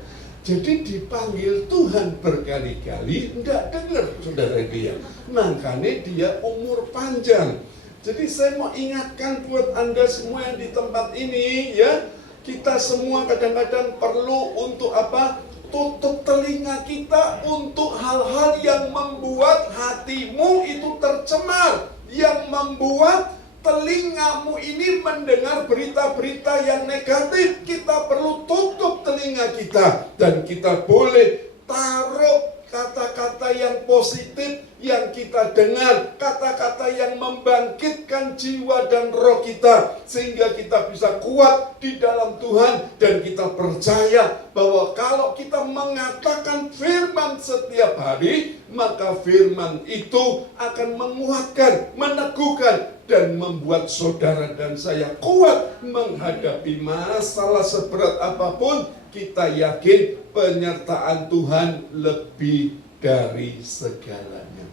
Jadi dipanggil Tuhan berkali-kali, tidak dengar, saudara dia. Makanya dia umur panjang. Jadi saya mau ingatkan buat Anda semua yang di tempat ini ya, kita semua kadang-kadang perlu untuk apa? Tutup telinga kita untuk hal-hal yang membuat hatimu itu tercemar, yang membuat telingamu ini mendengar berita-berita yang negatif. Kita perlu tutup telinga kita dan kita boleh taruh kata-kata yang positif yang kita dengar, kata-kata yang membangkitkan jiwa dan roh kita, sehingga kita bisa kuat di dalam Tuhan, dan kita percaya bahwa kalau kita mengatakan firman setiap hari, maka firman itu akan menguatkan, meneguhkan, dan membuat saudara dan saya kuat menghadapi masalah seberat apapun. Kita yakin penyertaan Tuhan lebih dari segalanya.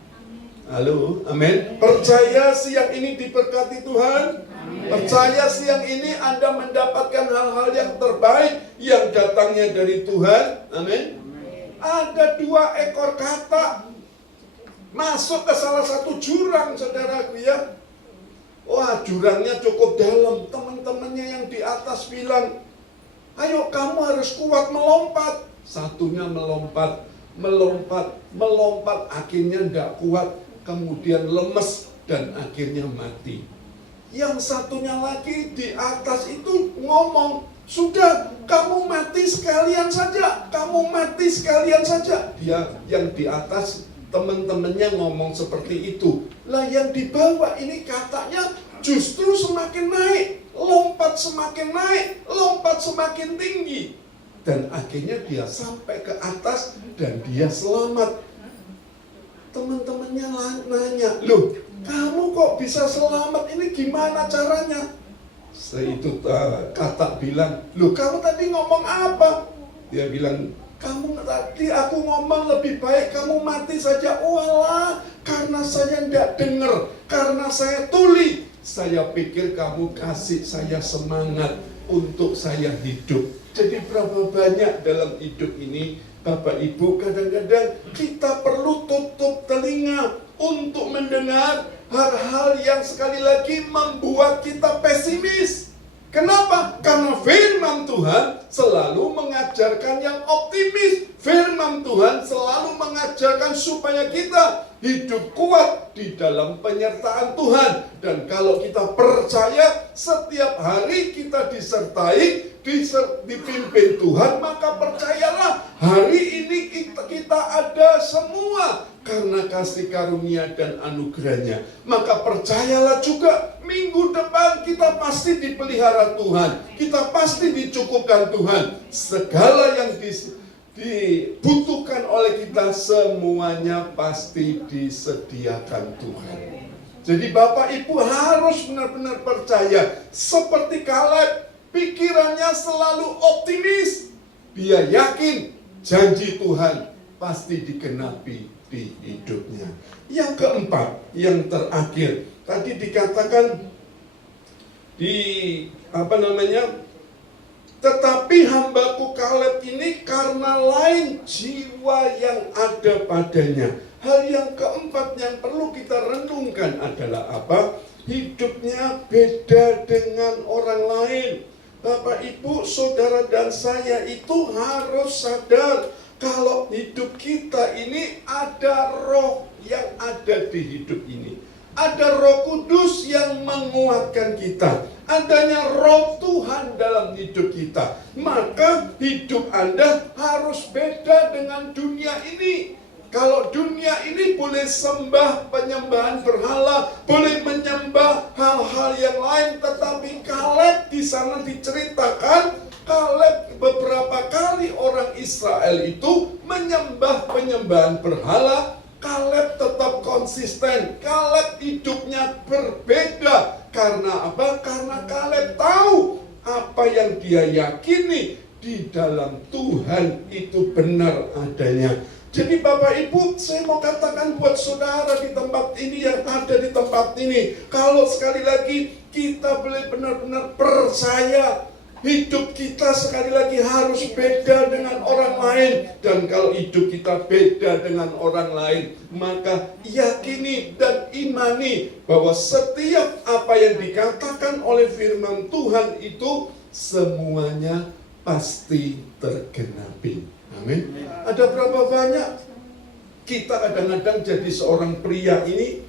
Halo, amin. Percaya siang ini diberkati Tuhan. Percaya siang ini Anda mendapatkan hal-hal yang terbaik yang datangnya dari Tuhan. Amin. Ada 2 ekor katak masuk ke salah satu jurang, saudaraku ya. Wah, jurangnya cukup dalam. Teman-temannya yang di atas bilang, ayo kamu harus kuat melompat. Satunya melompat, akhirnya tidak kuat, kemudian lemes dan akhirnya mati. Yang satunya lagi di atas itu ngomong, sudah kamu mati sekalian saja, Dia yang di atas, teman-temannya ngomong seperti itu. Lah yang di bawah ini katanya justru semakin naik, lompat semakin tinggi. Dan akhirnya dia sampai ke atas dan dia selamat. Teman-temannya nanya, loh kamu kok bisa selamat, ini gimana caranya? Itu katak bilang, loh kamu tadi ngomong apa? Dia bilang, kamu tadi aku ngomong lebih baik kamu mati saja. Walah, karena saya tidak dengar, karena saya tuli. Saya pikir kamu kasih saya semangat untuk saya hidup. Jadi berapa banyak dalam hidup ini, Bapak Ibu, kadang-kadang kita perlu tutup telinga untuk mendengar hal-hal yang sekali lagi membuat kita pesimis. Kenapa? Karena firman Tuhan selalu mengajarkan yang optimis. Firman Tuhan selalu mengajarkan supaya kita hidup kuat di dalam penyertaan Tuhan. Dan kalau kita percaya setiap hari kita disertai, dipimpin Tuhan, maka percayalah hari ini kita ada semua karena kasih karunia dan anugerahnya. Maka percayalah juga minggu depan kita pasti dipelihara Tuhan, kita pasti dicukupkan Tuhan. Segala yang dibutuhkan oleh kita semuanya pasti disediakan Tuhan. Jadi Bapak Ibu harus benar-benar percaya. Seperti Kaleb, pikirannya selalu optimis. Dia yakin janji Tuhan pasti digenapi di hidupnya. Yang keempat, yang terakhir, tadi dikatakan tetapi hambaku Kaleb ini karena lain jiwa yang ada padanya. Hal yang keempat yang perlu kita renungkan adalah apa? Hidupnya beda dengan orang lain. Bapak, Ibu, saudara dan saya itu harus sadar kalau hidup kita ini ada roh yang ada di hidup ini. Ada Roh Kudus yang menguatkan kita. Adanya Roh Tuhan dalam hidup kita. Maka hidup Anda harus beda dengan dunia ini. Kalau dunia ini boleh sembah penyembahan berhala, boleh menyembah hal-hal yang lain, tetapi Kaleb di sana diceritakan, Kaleb beberapa kali orang Israel itu menyembah penyembahan berhala. Kaleb tetap konsisten. Kaleb hidupnya berbeda. Karena apa? Karena Kaleb tahu apa yang dia yakini di dalam Tuhan itu benar adanya. Jadi Bapak Ibu, saya mau katakan buat saudara di tempat ini, yang ada di tempat ini, kalau sekali lagi kita boleh benar-benar percaya, hidup kita sekali lagi harus beda dengan orang lain. Dan kalau hidup kita beda dengan orang lain, maka yakini dan imani bahwa setiap apa yang dikatakan oleh firman Tuhan itu semuanya pasti tergenapi. Amin. Ada berapa banyak kita kadang-kadang jadi seorang pria ini,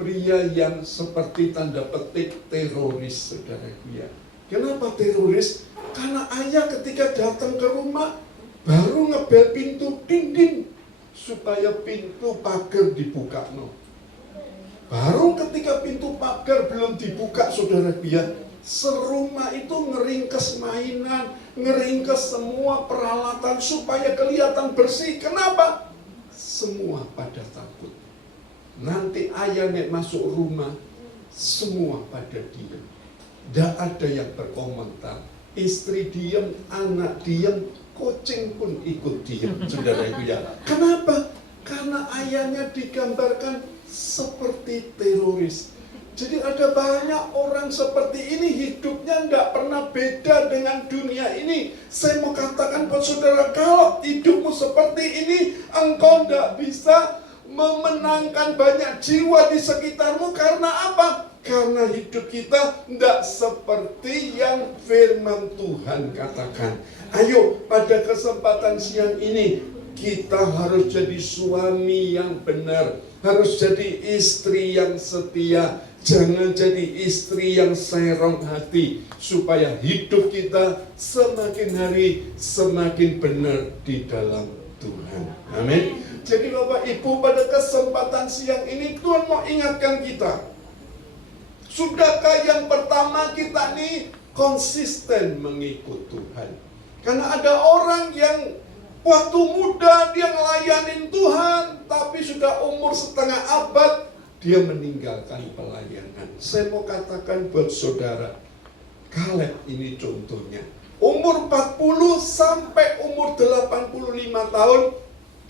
pria yang seperti tanda petik teroris, saudaraku ya. Kenapa teroris? Karena ayah ketika datang ke rumah baru ngebel pintu, ding ding, supaya pintu pagar dibuka. No. Baru ketika pintu pagar belum dibuka, saudara biar serumah itu ngeringkes mainan, ngeringkes semua peralatan supaya kelihatan bersih. Kenapa? Semua pada takut. Nanti ayah nek masuk rumah, semua pada diam. Tidak ada yang berkomentar. Istri diam, anak diam, kucing pun ikut diam. Saudara itu ya. Kenapa? Karena ayahnya digambarkan seperti teroris. Jadi ada banyak orang seperti ini, hidupnya tidak pernah beda dengan dunia ini. Saya mau katakan buat saudara, kalau hidupmu seperti ini, engkau tidak bisa memenangkan banyak jiwa di sekitarmu. Karena apa? Karena hidup kita tidak seperti yang firman Tuhan katakan. Ayo, pada kesempatan siang ini, kita harus jadi suami yang benar, harus jadi istri yang setia. Jangan jadi istri yang serong hati, supaya hidup kita semakin hari semakin benar di dalam Tuhan. Amin. Jadi Bapak Ibu, pada kesempatan siang ini Tuhan mau ingatkan kita. Sudahkah yang pertama kita nih konsisten mengikut Tuhan? Karena ada orang yang waktu muda dia ngelayanin Tuhan, tapi sudah umur setengah abad dia meninggalkan pelayanan. Saya mau katakan buat saudara, Kaleb ini contohnya. Umur 40 sampai umur 85 tahun,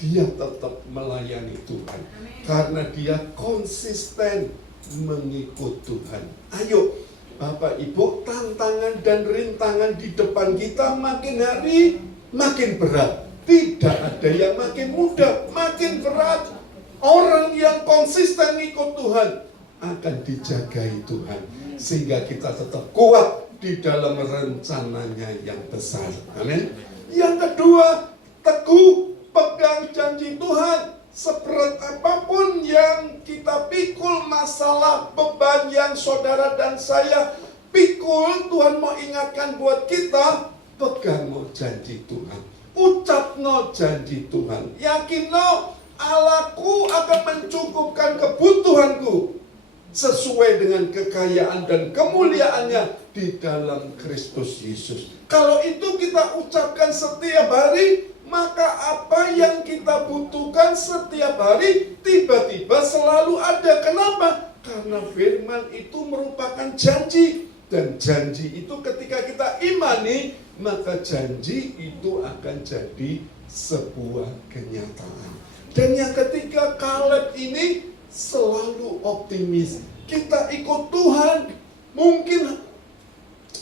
dia tetap melayani Tuhan. Karena dia konsisten mengikut Tuhan. Ayo, Bapak Ibu, tantangan dan rintangan di depan kita makin hari makin berat. Tidak ada yang makin mudah, makin berat. Orang yang konsisten ikut Tuhan akan dijagai Tuhan, sehingga kita tetap kuat di dalam rencananya yang besar. Amin. Yang kedua, teguh pegang janji Tuhan. Seberat apapun yang kita pikul, masalah, beban yang saudara dan saya pikul, Tuhan mau ingatkan buat kita, pegang no janji Tuhan, ucap no janji Tuhan, yakin no Allahku akan mencukupkan kebutuhanku sesuai dengan kekayaan dan kemuliaannya di dalam Kristus Yesus. Kalau itu kita ucapkan setiap hari, maka apa yang kita butuhkan setiap hari tiba-tiba selalu ada. Kenapa? Karena firman itu merupakan janji. Dan janji itu ketika kita imani, maka janji itu akan jadi sebuah kenyataan. Dan yang ketiga, Kaleb ini selalu optimis. Kita ikut Tuhan, mungkin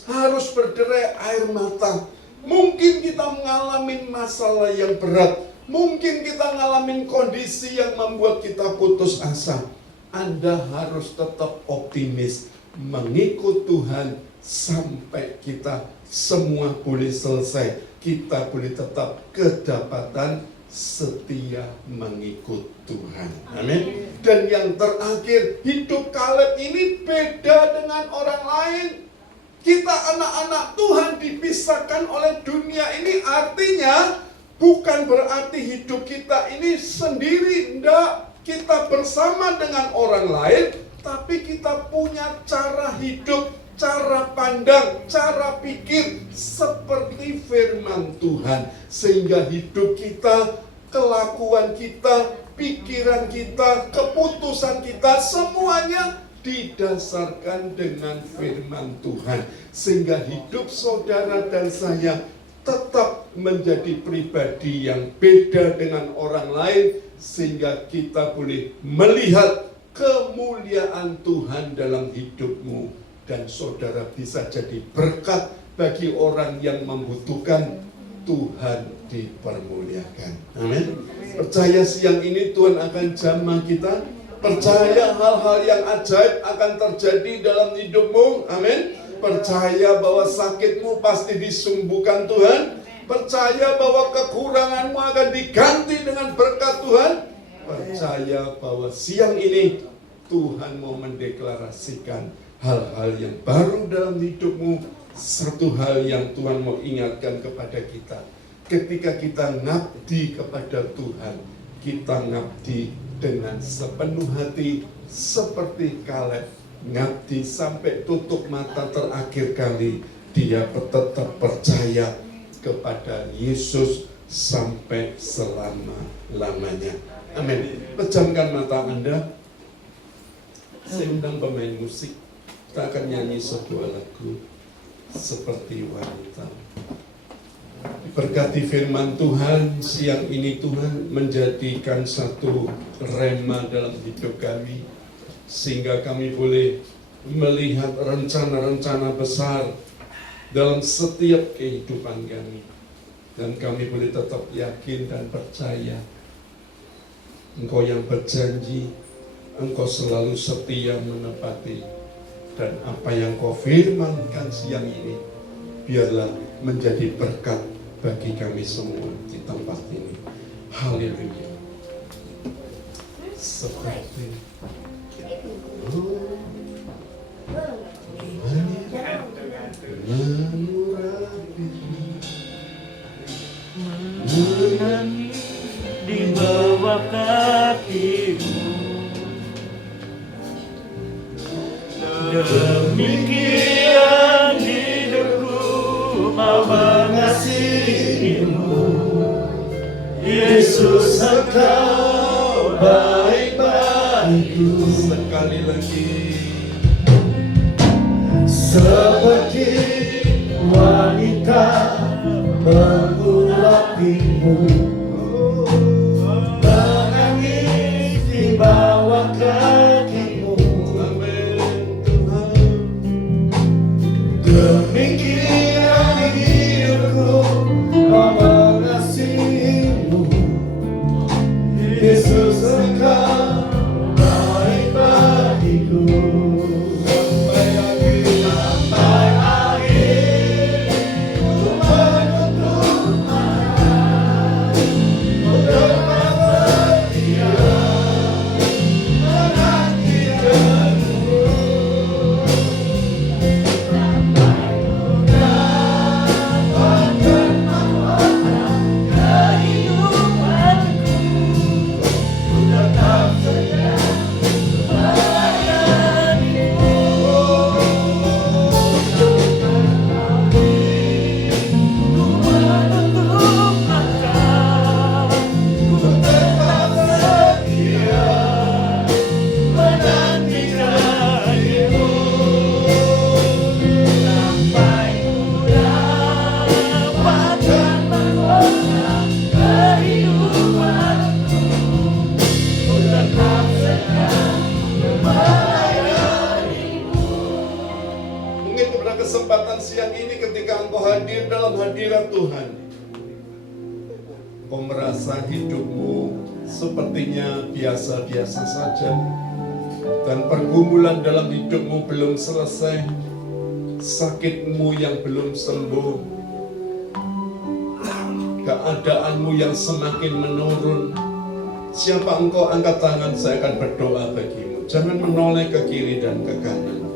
harus berderai air mata. Mungkin kita mengalami masalah yang berat. Mungkin kita mengalami kondisi yang membuat kita putus asa. Anda harus tetap optimis, mengikut Tuhan sampai kita semua boleh selesai. Kita boleh tetap kedapatan setia mengikut Tuhan. Amin. Dan yang terakhir, hidup Kaleb ini beda dengan orang lain. Kita anak-anak Tuhan dipisahkan oleh dunia ini, artinya bukan berarti hidup kita ini sendiri. Tidak, kita bersama dengan orang lain, tapi kita punya cara hidup, cara pandang, cara pikir seperti firman Tuhan. Sehingga hidup kita, kelakuan kita, pikiran kita, keputusan kita, semuanya didasarkan dengan firman Tuhan. Sehingga hidup saudara dan saya tetap menjadi pribadi yang beda dengan orang lain, sehingga kita boleh melihat kemuliaan Tuhan dalam hidupmu, dan saudara bisa jadi berkat bagi orang yang membutuhkan. Tuhan dipermuliakan. Amin. Percaya siang ini Tuhan akan jamah kita. Percaya hal-hal yang ajaib akan terjadi dalam hidupmu. Amin. Percaya bahwa sakitmu pasti disembuhkan Tuhan. Percaya bahwa kekuranganmu akan diganti dengan berkat Tuhan. Percaya bahwa siang ini Tuhan mau mendeklarasikan hal-hal yang baru dalam hidupmu. Satu hal yang Tuhan mau ingatkan kepada kita, ketika kita ngabdi kepada Tuhan, kita ngabdi dengan sepenuh hati seperti Kaleb ngabdi sampai tutup mata terakhir kali. Dia tetap percaya kepada Yesus sampai selama-lamanya. Amin. Pejamkan mata Anda. Saya undang pemain musik. Kita akan nyanyi sebuah lagu seperti wanita. Berkati firman Tuhan siang ini, Tuhan menjadikan satu rema dalam hidup kami, sehingga kami boleh melihat rencana-rencana besar dalam setiap kehidupan kami. Dan kami boleh tetap yakin dan percaya Engkau yang berjanji, Engkau selalu setia menepati. Dan apa yang Kau firmankan siang ini, biarlah menjadi berkat bagi kami semua di tempat ini. Haleluya. Seperti menangis di bawah kakimu. Demikian hidupku mau mengasihimu, Yesus Engkau baik bagiku. sekali lagi, Seperti wanita mengurapimu, menangis di bawah kakimu. amin Tuhan. Demikian hidupku mau mengasihimu, Yesus Engkau baik bagiku. Sampai akhir ku menutup mata, tetap setia menantikanmu. Sampai ku dapatkan mahkota kehidupanku, ku tetap setia melayanimu. Mungkin pada kesempatan siang ini ketika engkau hadir dalam hadirat Tuhan, engkau merasa hidupmu sepertinya biasa-biasa saja, dan pergumulan dalam hidupmu belum selesai, sakitmu yang belum sembuh, keadaanmu yang semakin menurun. Siapa engkau? Angkat tangan, saya akan berdoa bagimu. Jangan menoleh ke kiri dan ke kanan.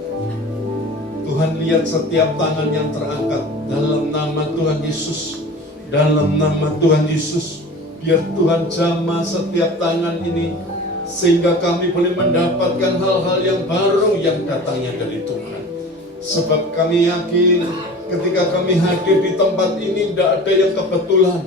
Tuhan lihat setiap tangan yang terangkat dalam nama Tuhan Yesus. Dalam nama Tuhan Yesus, biar Tuhan jamah setiap tangan ini, sehingga kami boleh mendapatkan hal-hal yang baru yang datangnya dari Tuhan. Sebab kami yakin ketika kami hadir di tempat ini tidak ada yang kebetulan.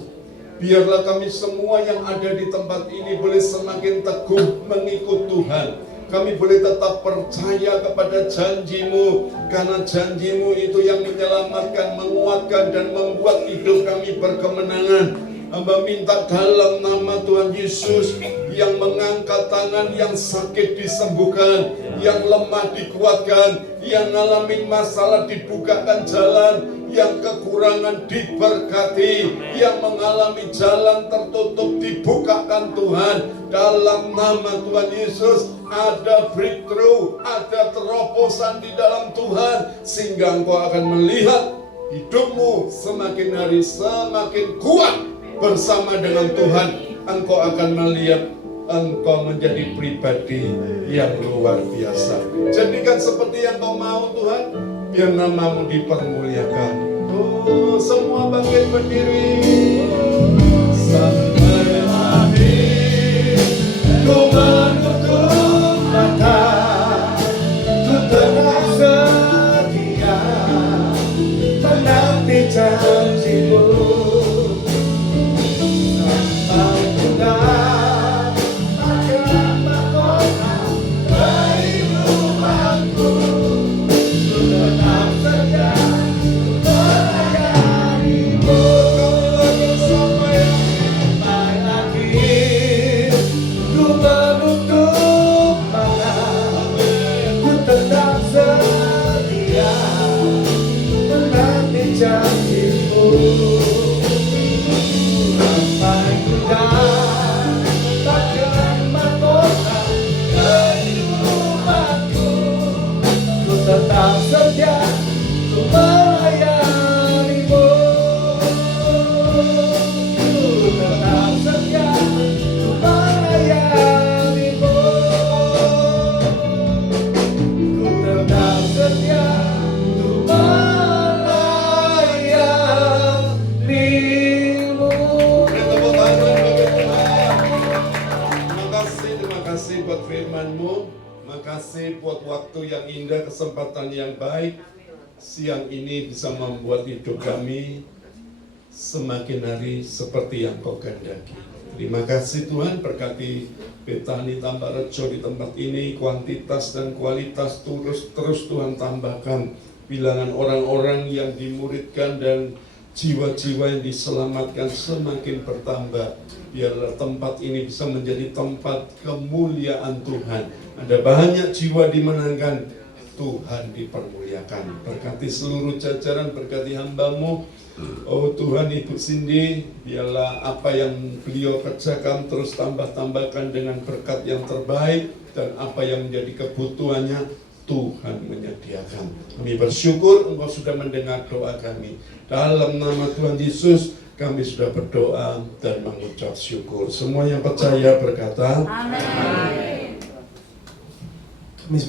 Biarlah kami semua yang ada di tempat ini boleh semakin teguh mengikut Tuhan. Kami boleh tetap percaya kepada janji-Mu, karena janji-Mu itu yang menyelamatkan, menguatkan, dan membuat hidup kami berkemenangan. Hamba minta dalam nama Tuhan Yesus, yang mengangkat tangan, yang sakit disembuhkan, yang lemah dikuatkan, yang ngalamin masalah dibukakan jalan, yang kekurangan diberkati, yang mengalami jalan tertutup dibukakan Tuhan. Dalam nama Tuhan Yesus, ada breakthrough, ada terobosan di dalam Tuhan, sehingga engkau akan melihat hidupmu semakin hari semakin kuat bersama dengan Tuhan. Engkau akan melihat engkau menjadi pribadi yang luar biasa. Jadikan seperti yang kau mau Tuhan, biar namamu dipermuliakan. Oh, semua bangkit berdiri sampai akhir. terima kasih buat firman-Mu. Makasih buat waktu yang indah, kesempatan yang baik. Siang ini bisa membuat hidup kami semakin hari seperti yang Kau kehendaki. Terima kasih Tuhan, berkati Betani Tambarejo di tempat ini, kuantitas dan kualitas terus Tuhan tambahkan. Bilangan orang-orang yang dimuridkan dan jiwa-jiwa yang diselamatkan semakin bertambah. Biarlah tempat ini bisa menjadi tempat kemuliaan Tuhan. Ada banyak jiwa dimenangkan, Tuhan dipermuliakan. Berkati seluruh jajaran, berkati hamba-Mu. Oh Tuhan, Ibu Cindy, biarlah apa yang beliau kerjakan terus tambahkan dengan berkat yang terbaik. Dan apa yang menjadi kebutuhannya, Tuhan menyediakan. Kami bersyukur Engkau sudah mendengar doa kami. Dalam nama Tuhan Yesus, kami sudah berdoa dan mengucap syukur. Semua yang percaya berkata, Amin. Kami